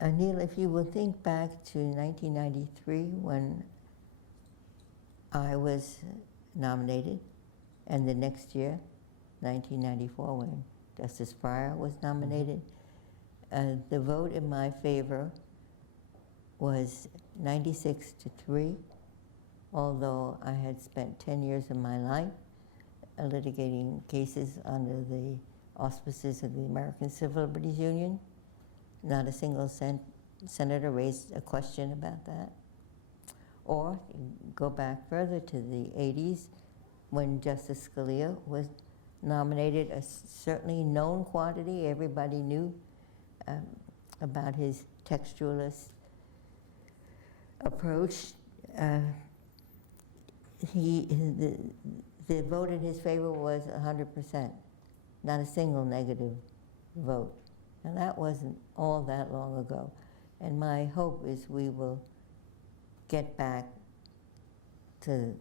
Yeah. Neil, if you will think back to 1993 when I was nominated, and the next year, 1994, when Justice Breyer was nominated, the vote in my favor was 96-3, although I had spent 10 years of my life litigating cases under the auspices of the American Civil Liberties Union. Not a single senator raised a question about that. Or go back further to the 80s when Justice Scalia was nominated, a certainly known quantity. Everybody knew about his textualist approach. The vote in his favor was 100%, not a single negative vote. And that wasn't all that long ago. And my hope is we will get back to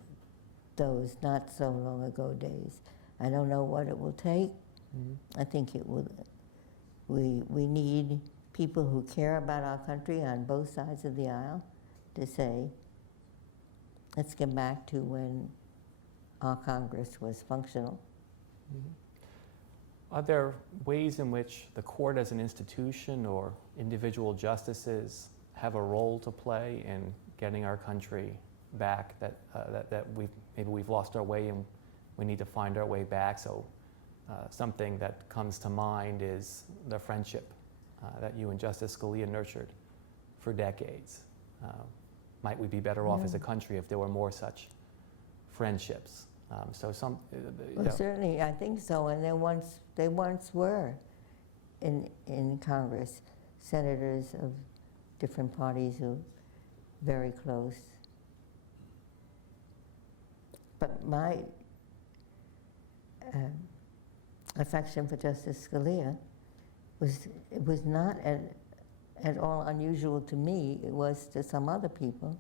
those not so long ago days. I don't know what it will take. I think it will. We need people who care about our country on both sides of the aisle to say, let's get back to when our Congress was functional. Are there ways in which the court as an institution or individual justices have a role to play in getting our country back, that maybe we've lost our way and we need to find our way back? So something that comes to mind is the friendship that you and Justice Scalia nurtured for decades. Might we be better off as a country if there were more such friendships? Well, certainly, I think so. And they once were in Congress, senators of different parties who were very close. But my affection for Justice Scalia was not at all unusual to me. It was to some other people.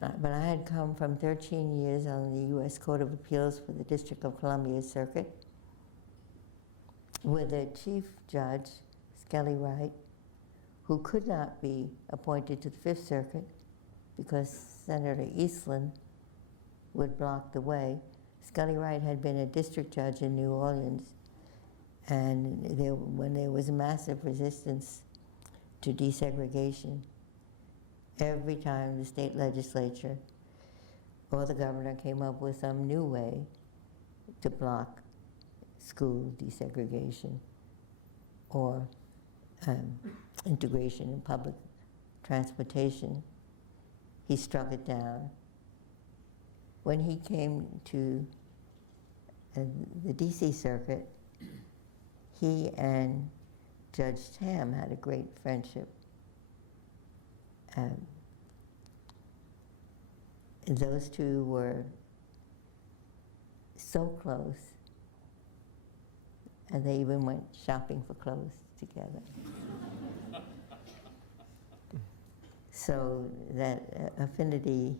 But I had come from 13 years on the U.S. Court of Appeals for the District of Columbia Circuit, with a chief judge, Skelly Wright, who could not be appointed to the Fifth Circuit because Senator Eastland would block the way. Skelly Wright had been a district judge in New Orleans, and when there was massive resistance to desegregation, every time the state legislature or the governor came up with some new way to block school desegregation or integration in public transportation, he struck it down. When he came to the D.C. Circuit, he and Judge Tam had a great friendship. Those two were so close, and they even went shopping for clothes together. So that affinity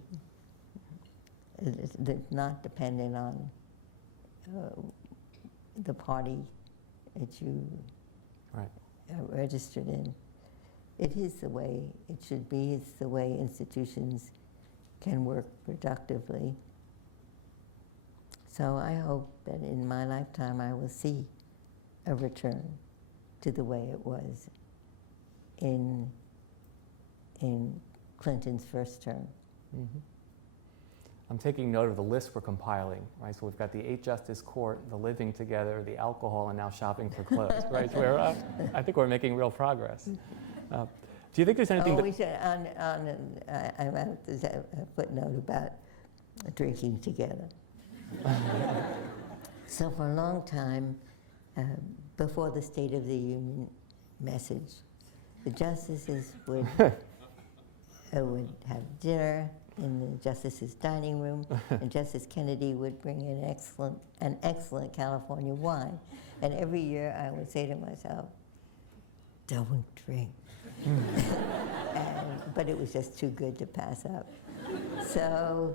is not dependent on the party that you are registered in. It is the way it should be. It's the way institutions can work productively. So I hope that in my lifetime I will see a return to the way it was in Clinton's first term. I'm taking note of the list we're compiling, right? So we've got the 8-justice court, the living together, the alcohol, and now shopping for clothes, right? So I think we're making real progress. Do you think there's anything we should, I have to say a footnote about drinking together. So for a long time, before the State of the Union message, the justices would have dinner in the justices' dining room, and Justice Kennedy would bring in an excellent California wine. And every year I would say to myself, don't drink. But it was just too good to pass up. So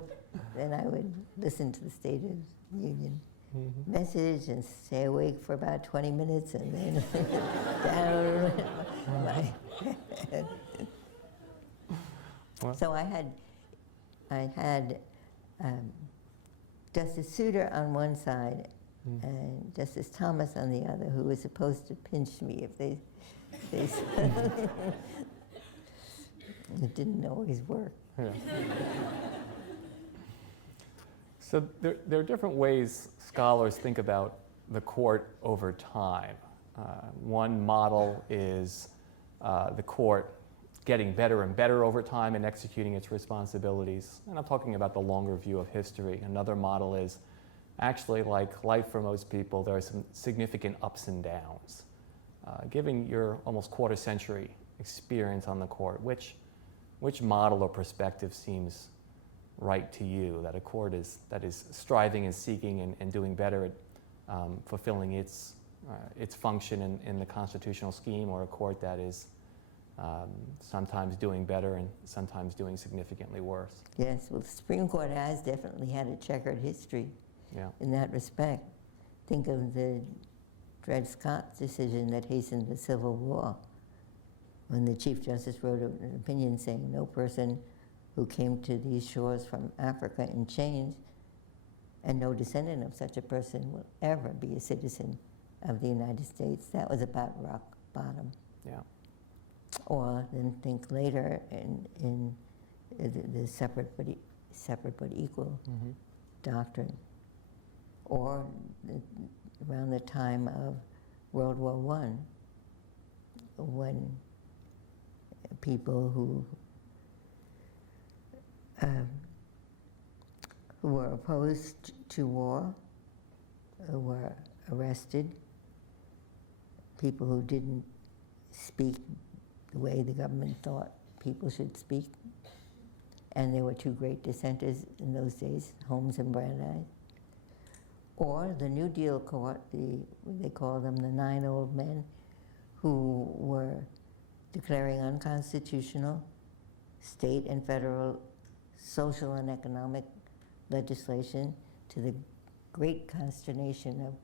then I would listen to the State of the Union message and stay awake for about 20 minutes and then down my head. So I had Justice Souter on one side and Justice Thomas on the other, who was supposed to pinch me if they it didn't always work. Yeah. So there are different ways scholars think about the court over time. One model is the court getting better and better over time and executing its responsibilities. And I'm talking about the longer view of history. Another model is actually, like life for most people, there are some significant ups and downs. Given your almost quarter-century experience on the court, which model or perspective seems right to you, that a court that is striving and seeking and doing better at fulfilling its function in the constitutional scheme, or a court that is sometimes doing better and sometimes doing significantly worse? Yes, well, the Supreme Court has definitely had a checkered history in that respect. Think of the Dred Scott decision that hastened the Civil War, when the Chief Justice wrote an opinion saying no person who came to these shores from Africa in chains and no descendant of such a person will ever be a citizen of the United States. That was about rock bottom. Yeah. Or then think later in the separate but equal Mm-hmm. doctrine. Or around the time of World War I, when people who were opposed to war were arrested, people who didn't speak the way the government thought people should speak, and there were two great dissenters in those days, Holmes and Brandeis. Or the New Deal court, they call them the 9 old men, who were declaring unconstitutional state and federal social and economic legislation, to the great consternation of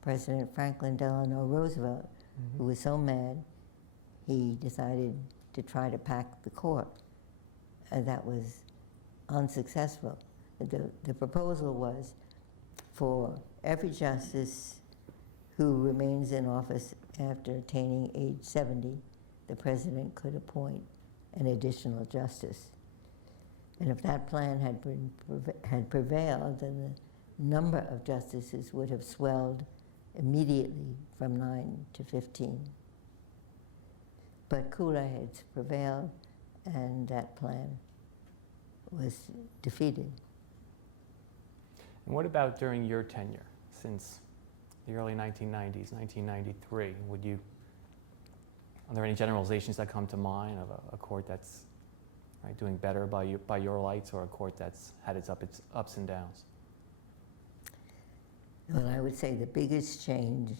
President Franklin Delano Roosevelt, Mm-hmm. who was so mad he decided to try to pack the court. That was unsuccessful. The proposal was for every justice who remains in office after attaining age 70, the president could appoint an additional justice. And if that plan had prevailed, then the number of justices would have swelled immediately from 9 to 15. But cooler heads prevailed, and that plan was defeated. And what about during your tenure, since the early 1990s, 1993? Are there any generalizations that come to mind of a court that's doing better by your lights, or a court that's had its ups and downs? Well, I would say the biggest change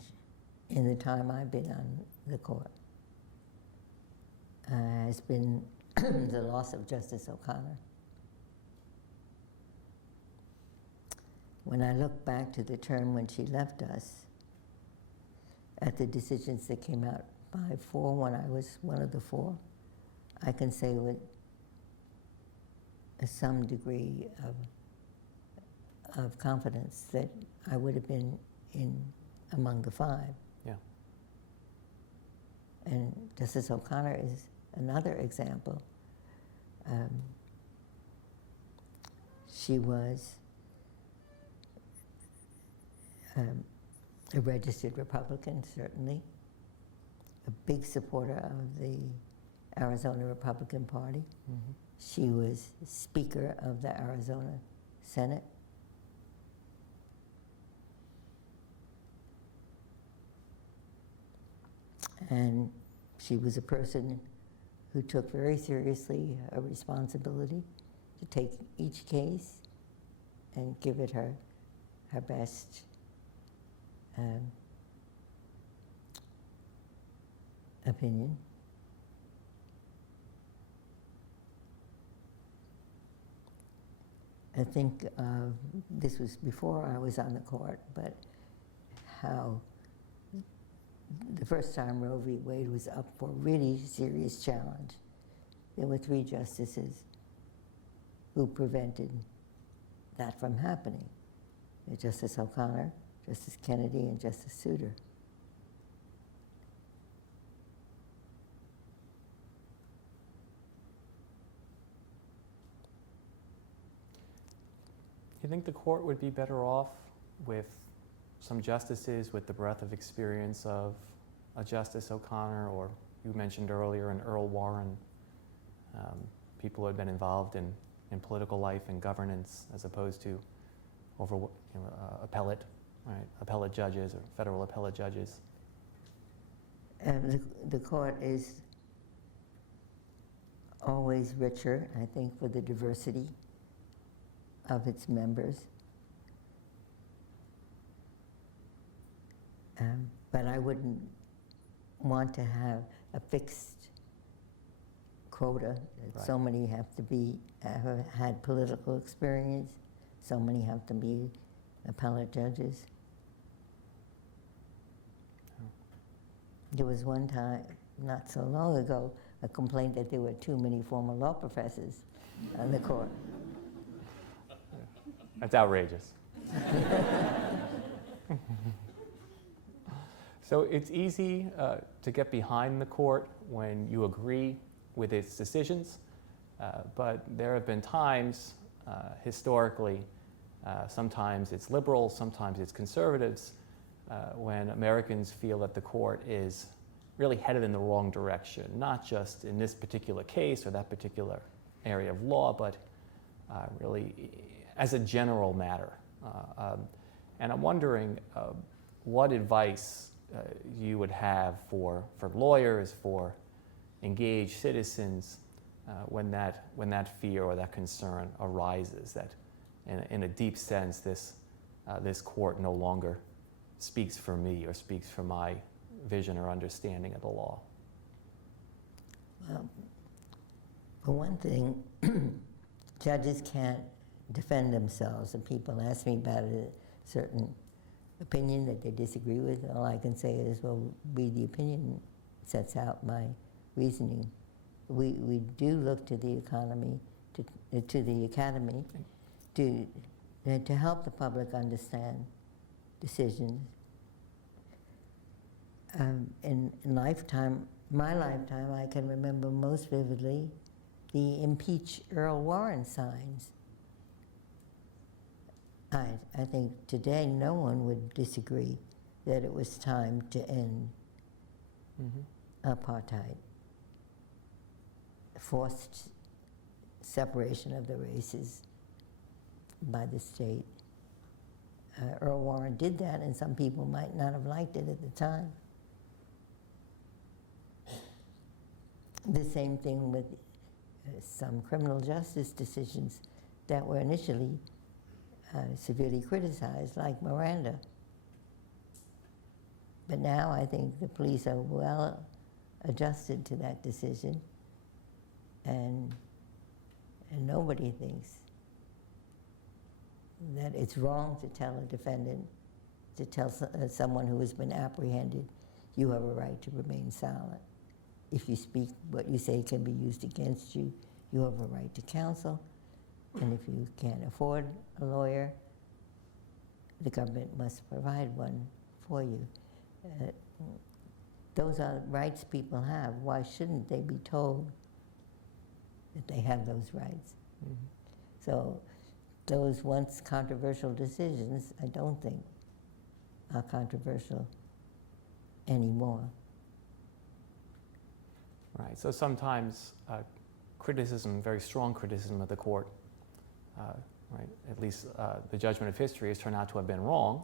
in the time I've been on the court has been the loss of Justice O'Connor. When I look back to the term when she left us, at the decisions that came out 5-4, when I was one of the 4, I can say with some degree of confidence that I would have been among the 5. Yeah. And Justice O'Connor is another example. She was a registered Republican, certainly, a big supporter of the Arizona Republican Party. Mm-hmm. She was Speaker of the Arizona Senate. And she was a person who took very seriously a responsibility to take each case and give it her best opinion. I think this was before I was on the court, but how the first time Roe v. Wade was up for a really serious challenge, there were 3 justices who prevented that from happening. Justice O'Connor, Justice Kennedy, and Justice Souter. Do you think the court would be better off with some justices with the breadth of experience of a Justice O'Connor, or you mentioned earlier an Earl Warren, people who had been involved in political life and governance, as opposed to appellate judges or federal appellate judges? The court is always richer, I think, for the diversity of its members. But I wouldn't want to have a fixed quota that Right. so many have had political experience, so many have to be appellate judges. There was one time, not so long ago, a complaint that there were too many former law professors on the court. That's outrageous. So it's easy to get behind the court when you agree with its decisions, but there have been times historically, sometimes it's liberals, sometimes it's conservatives, when Americans feel that the court is really headed in the wrong direction, not just in this particular case or that particular area of law, but really as a general matter. And I'm wondering what advice you would have for lawyers, for engaged citizens, when that fear or that concern arises, that in a deep sense this court no longer speaks for me or speaks for my vision or understanding of the law. Well, for one thing, judges can't defend themselves. And people ask me about a certain opinion that they disagree with. All I can say is, well, read the opinion. It sets out my reasoning. We do look to the economy, to the academy, to help the public understand decisions. In my lifetime, I can remember most vividly the impeach Earl Warren signs. I think today no one would disagree that it was time to end apartheid, forced separation of the races by the state. Earl Warren did that, and some people might not have liked it at the time. The same thing with some criminal justice decisions that were initially severely criticized, like Miranda. But now I think the police are well adjusted to that decision, and nobody thinks that it's wrong to tell a defendant, to tell someone who has been apprehended, you have a right to remain silent. If you speak, what you say can be used against you. You have a right to counsel. And if you can't afford a lawyer, the government must provide one for you. Those are rights people have. Why shouldn't they be told that they have those rights? Mm-hmm. So those once controversial decisions, I don't think are controversial anymore. Right, so sometimes criticism, very strong criticism of the court, right, at least the judgment of history has turned out to have been wrong.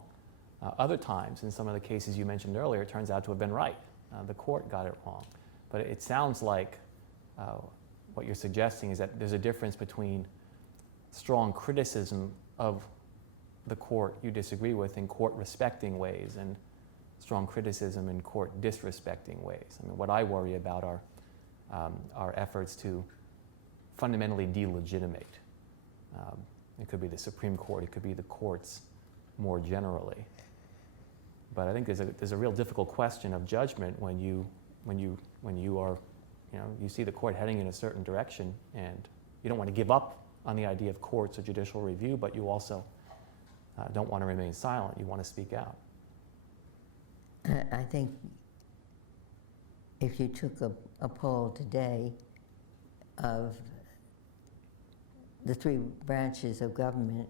Other times, in some of the cases you mentioned earlier, it turns out to have been right. The court got it wrong. But it sounds like what you're suggesting is that there's a difference between strong criticism of the court you disagree with in court-respecting ways and strong criticism in court-disrespecting ways. I mean, what I worry about are efforts to fundamentally delegitimate. It could be the Supreme Court, it could be the courts more generally. But I think there's a real difficult question of judgment when you are, you see the court heading in a certain direction, and you don't want to give up on the idea of courts or judicial review, but you also don't want to remain silent. You want to speak out. I think if you took a poll today of the three branches of government,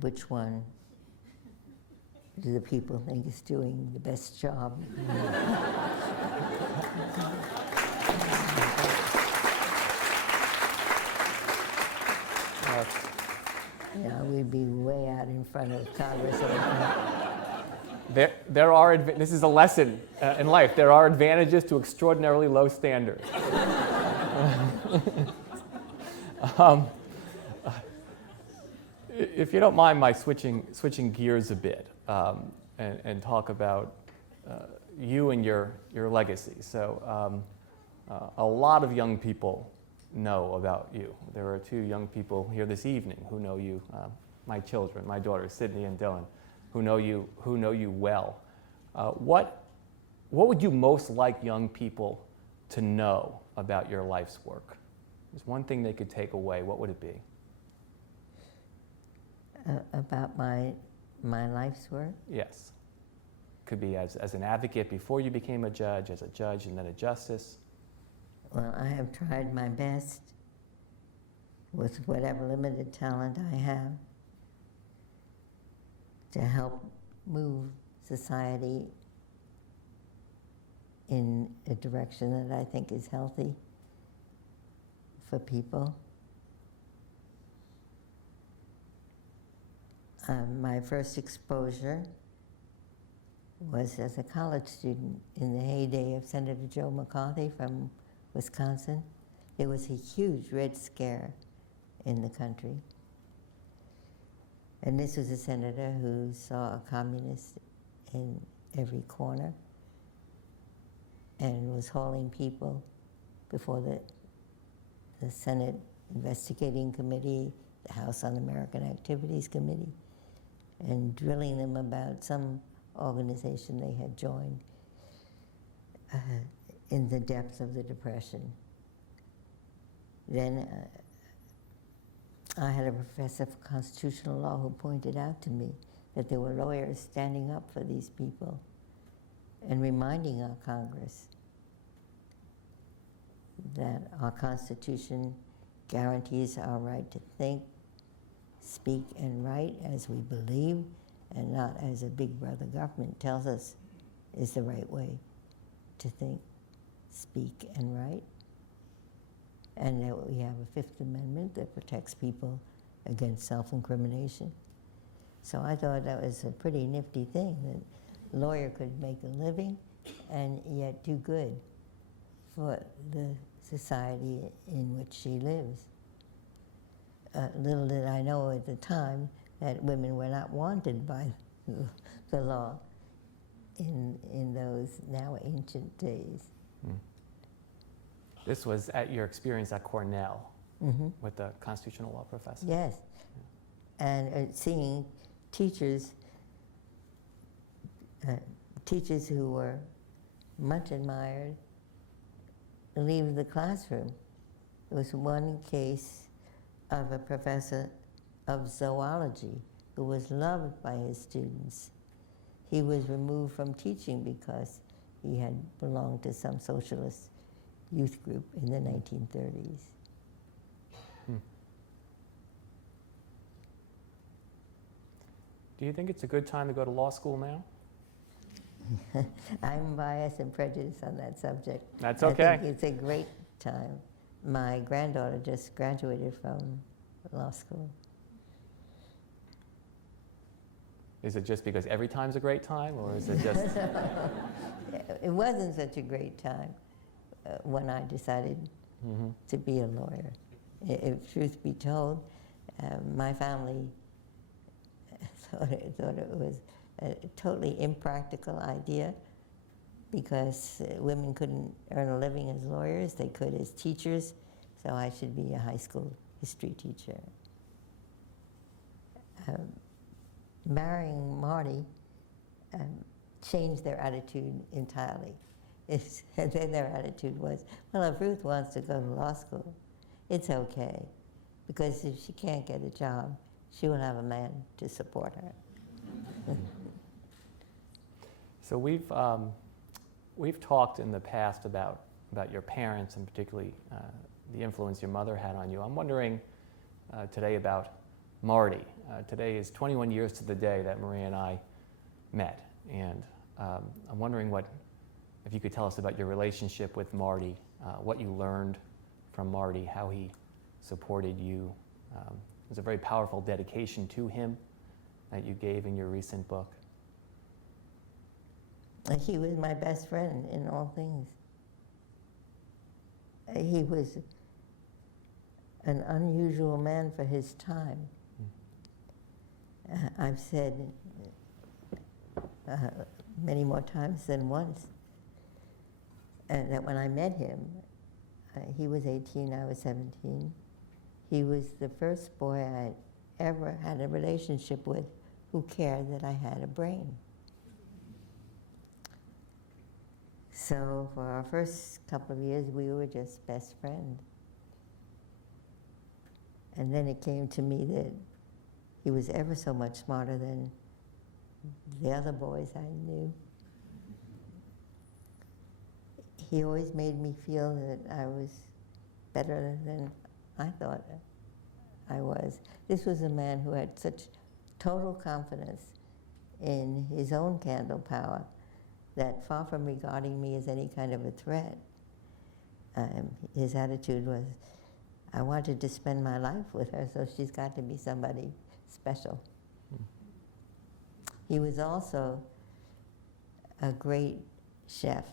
which one do the people think is doing the best job? We'd be way out in front of Congress. There are, this is a lesson in life, there are advantages to extraordinarily low standards. If you don't mind my switching gears a bit and talk about you and your legacy. So a lot of young people know about you. There are two young people here this evening who know you, my children, my daughters, Sydney and Dylan, who know you well. What would you most like young people to know about your life's work? There's one thing they could take away. What would it be? About my life's work? Yes. Could be as an advocate before you became a judge, as a judge and then a justice. Well, I have tried my best with whatever limited talent I have to help move society in a direction that I think is healthy for people. My first exposure was as a college student in the heyday of Senator Joe McCarthy from Wisconsin. There was a huge Red Scare in the country. And this was a senator who saw a communist in every corner and was hauling people before the Senate Investigating Committee, the House Un-American Activities Committee, and drilling them about some organization they had joined in the depths of the Depression. Then I had a professor of constitutional law who pointed out to me that there were lawyers standing up for these people and reminding our Congress that our Constitution guarantees our right to think, speak, and write as we believe, and not as a big brother government tells us is the right way to think, speak, and write. And that we have a Fifth Amendment that protects people against self-incrimination. So I thought that was a pretty nifty thing, that a lawyer could make a living and yet do good for the society in which she lives. Little did I know at the time that women were not wanted by the law in those now ancient days. Mm. This was at your experience at Cornell with the constitutional law professor? Yes, and seeing teachers who were much admired leave the classroom. There was one case of a professor of zoology who was loved by his students. He was removed from teaching because he had belonged to some socialist youth group in the 1930s. Do you think it's a good time to go to law school now? I'm biased and prejudiced on that subject. That's okay. I think it's a great time. My granddaughter just graduated from law school. Is it just because every time's a great time, or is it just... It wasn't such a great time when I decided to be a lawyer. If truth be told, my family thought it was a totally impractical idea because women couldn't earn a living as lawyers, they could as teachers, so I should be a high school history teacher. Marrying Marty changed their attitude entirely. And then their attitude was, well, if Ruth wants to go to law school, it's okay, because if she can't get a job, she will have a man to support her. So we've talked in the past about your parents, and particularly the influence your mother had on you. I'm wondering today about Marty. Today is 21 years to the day that Maria and I met, and I'm wondering if you could tell us about your relationship with Marty, what you learned from Marty, how he supported you. It was a very powerful dedication to him that you gave in your recent book. He was my best friend in all things. He was an unusual man for his time. I've said many more times than once that when I met him, he was 18, I was 17. He was the first boy I ever had a relationship with who cared that I had a brain. So for our first couple of years, we were just best friends. And then it came to me that he was ever so much smarter than the other boys I knew. He always made me feel that I was better than I thought I was. This was a man who had such total confidence in his own candle power that far from regarding me as any kind of a threat, his attitude was, I wanted to spend my life with her, so she's got to be somebody special. He was also a great chef.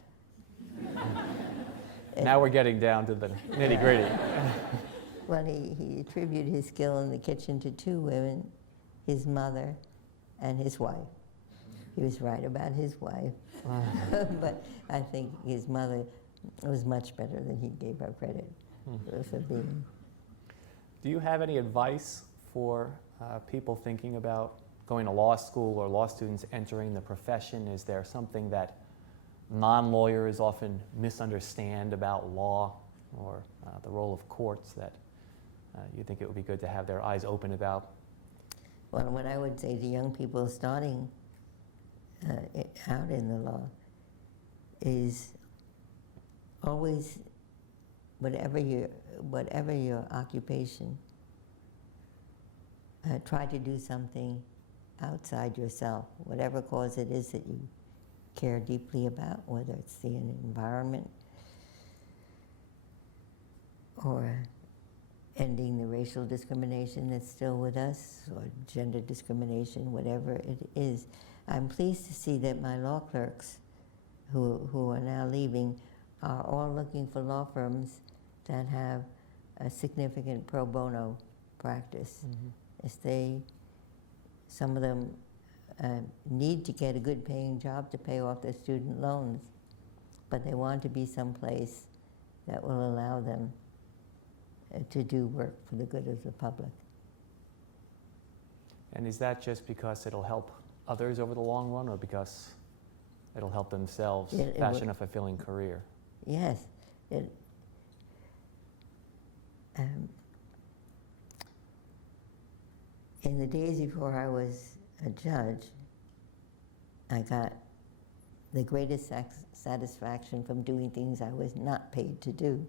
Now we're getting down to the nitty-gritty. Well, he attributed his skill in the kitchen to two women, his mother and his wife. He was right about his wife, but I think his mother was much better than he gave her credit for being. Do you have any advice for people thinking about going to law school or law students entering the profession? Is there something that non-lawyers often misunderstand about law or the role of courts that you think it would be good to have their eyes open about? Well, what I would say to young people starting out in the law is always, whatever your occupation, try to do something outside yourself, whatever cause it is that you care deeply about, whether it's the environment or ending the racial discrimination that's still with us, or gender discrimination, whatever it is. I'm pleased to see that my law clerks who are now leaving are all looking for law firms that have a significant pro bono practice. Some of them need to get a good paying job to pay off their student loans, but they want to be someplace that will allow them to do work for the good of the public. And is that just because it'll help others over the long run, or because it'll help themselves fashion a fulfilling career? Yes. In the days before I was a judge, I got the greatest satisfaction from doing things I was not paid to do,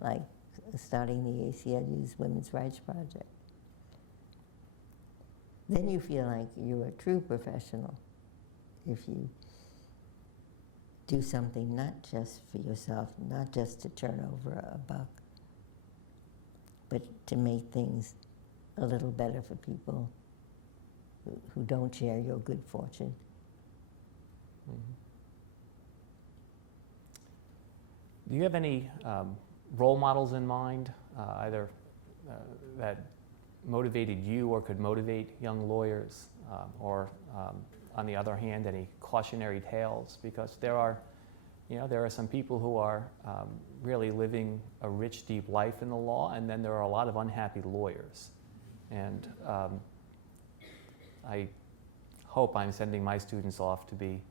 like starting the ACLU's Women's Rights Project. Then you feel like you're a true professional if you do something not just for yourself, not just to turn over a buck, but to make things a little better for people who don't share your good fortune. Do you have any role models in mind, either that motivated you or could motivate young lawyers, or on the other hand, any cautionary tales? Because there are some people who are really living a rich, deep life in the law, and then there are a lot of unhappy lawyers. And I hope I'm sending my students off to be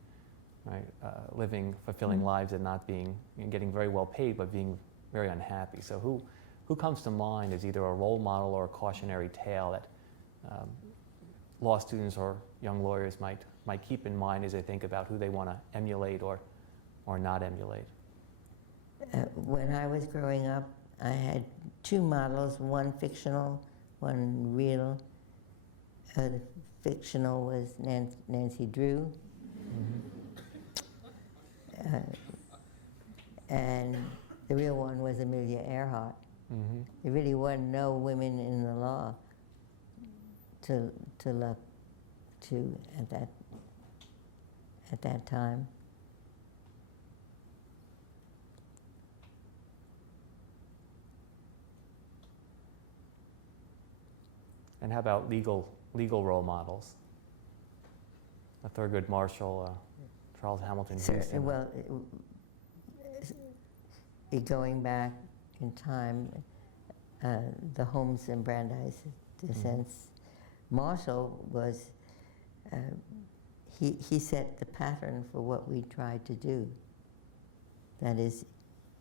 living fulfilling lives and not being getting very well paid, but being very unhappy. So who comes to mind as either a role model or a cautionary tale that law students or young lawyers might keep in mind as they think about who they want to emulate or not emulate? When I was growing up, I had two models, one fictional, one real. The fictional was Nancy Drew. And the real one was Amelia Earhart. There really were no women in the law to look to at that time. And how about legal role models? Thurgood Marshall, Charles Hamilton Houston. Well, going back in time, the Holmes and Brandeis descents, Marshall was, he set the pattern for what we tried to do. That is,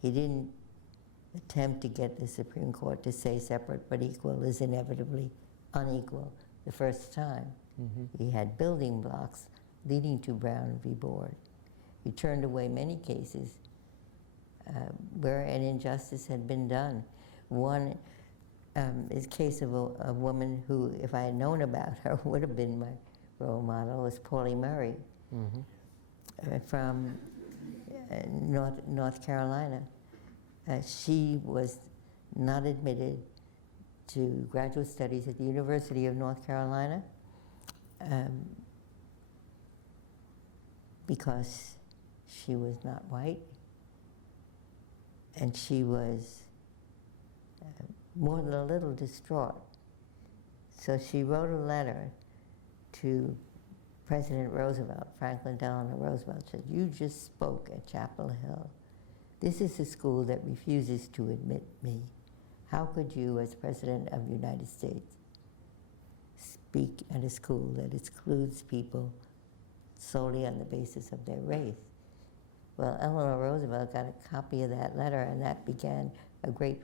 he didn't attempt to get the Supreme Court to say separate but equal is inevitably unequal. the first time. He had building blocks leading to Brown v. Board. He turned away many cases where an injustice had been done. One is a case of a woman who, if I had known about her, would have been my role model, was Pauli Murray from North Carolina. She was not admitted to graduate studies at the University of North Carolina because she was not white, and she was more than a little distraught. So she wrote a letter to President Roosevelt, Franklin Delano Roosevelt, said, "You just spoke at Chapel Hill. This is a school that refuses to admit me. How could you, as President of the United States, speak at a school that excludes people solely on the basis of their race?" Well, Eleanor Roosevelt got a copy of that letter, and that began a great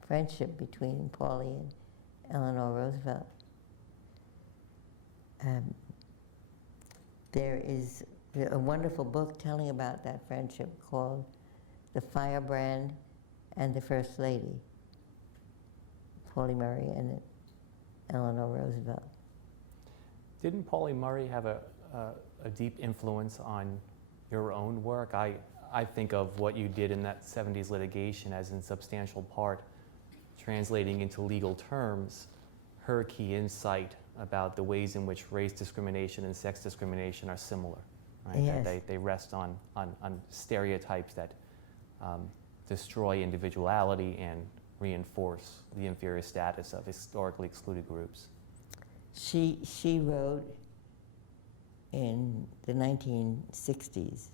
friendship between Pauli and Eleanor Roosevelt. There is a wonderful book telling about that friendship called The Firebrand and the First Lady, Pauli Murray and Eleanor Roosevelt. Didn't Pauli Murray have a deep influence on your own work? I think of what you did in that 70s litigation as in substantial part translating into legal terms her key insight about the ways in which race discrimination and sex discrimination are similar. Right? Yes. That they rest on stereotypes that destroy individuality and reinforce the inferior status of historically excluded groups. She wrote in the 1960s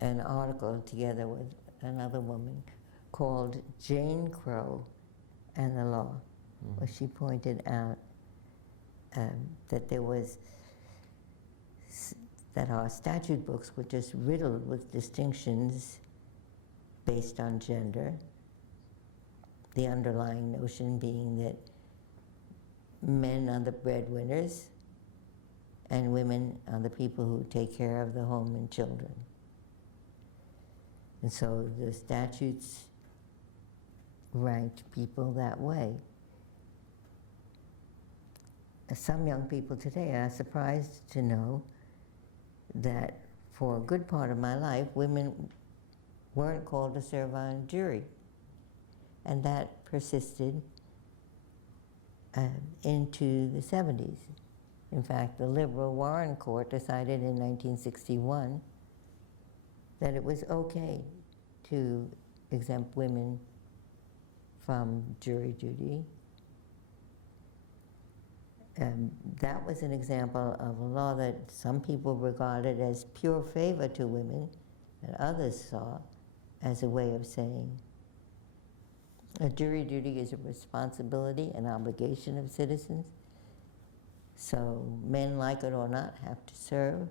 an article together with another woman called Jane Crow and the Law, where she pointed out that that our statute books were just riddled with distinctions based on gender, the underlying notion being that men are the breadwinners and women are the people who take care of the home and children. And so the statutes ranked people that way. Some young people today are surprised to know that for a good part of my life, women weren't called to serve on a jury. And that persisted into the 70s. In fact, the liberal Warren Court decided in 1961 that it was okay to exempt women from jury duty. That was an example of a law that some people regarded as pure favor to women, and others saw as a way of saying a jury duty is a responsibility and obligation of citizens. So men, like it or not, have to serve,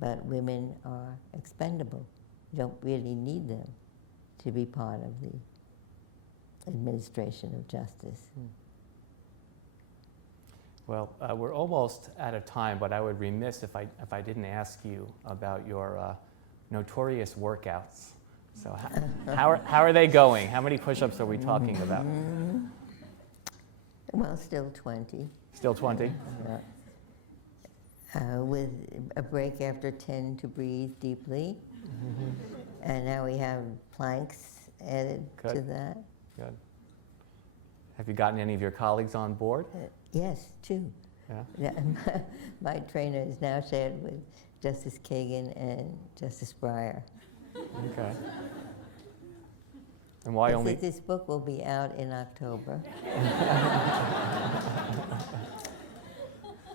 but women are expendable. You don't really need them to be part of the administration of justice. Well, we're almost out of time, but I would be remiss if I didn't ask you about your notorious workouts. So how are they going? How many push-ups are we talking about? Well, still 20. Still 20? With a break after 10 to breathe deeply. And now we have planks added to that. Good. Have you gotten any of your colleagues on board? Yes, 2. Yeah. My trainer is now shared with Justice Kagan and Justice Breyer. Okay. And why only? This book will be out in October.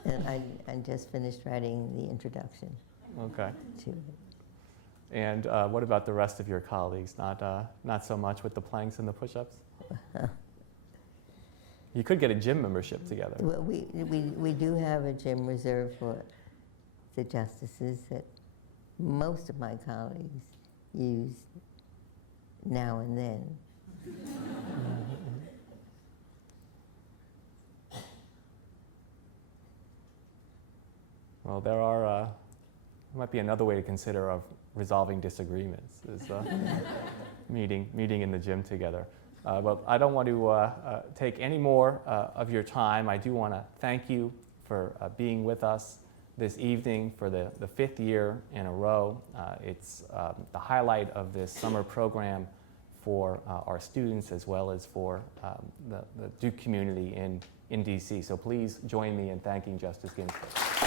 And I just finished writing the introduction Okay. to it. And what about the rest of your colleagues? Not so much with the planks and the push-ups? You could get a gym membership together. Well, we do have a gym reserved for the justices that most of my colleagues use now and then. Well, there might be another way to consider of resolving disagreements, is meeting in the gym together. But I don't want to take any more of your time. I do want to thank you for being with us this evening for the 5th year in a row. It's the highlight of this summer program for our students as well as for the Duke community in DC. So please join me in thanking Justice Ginsburg.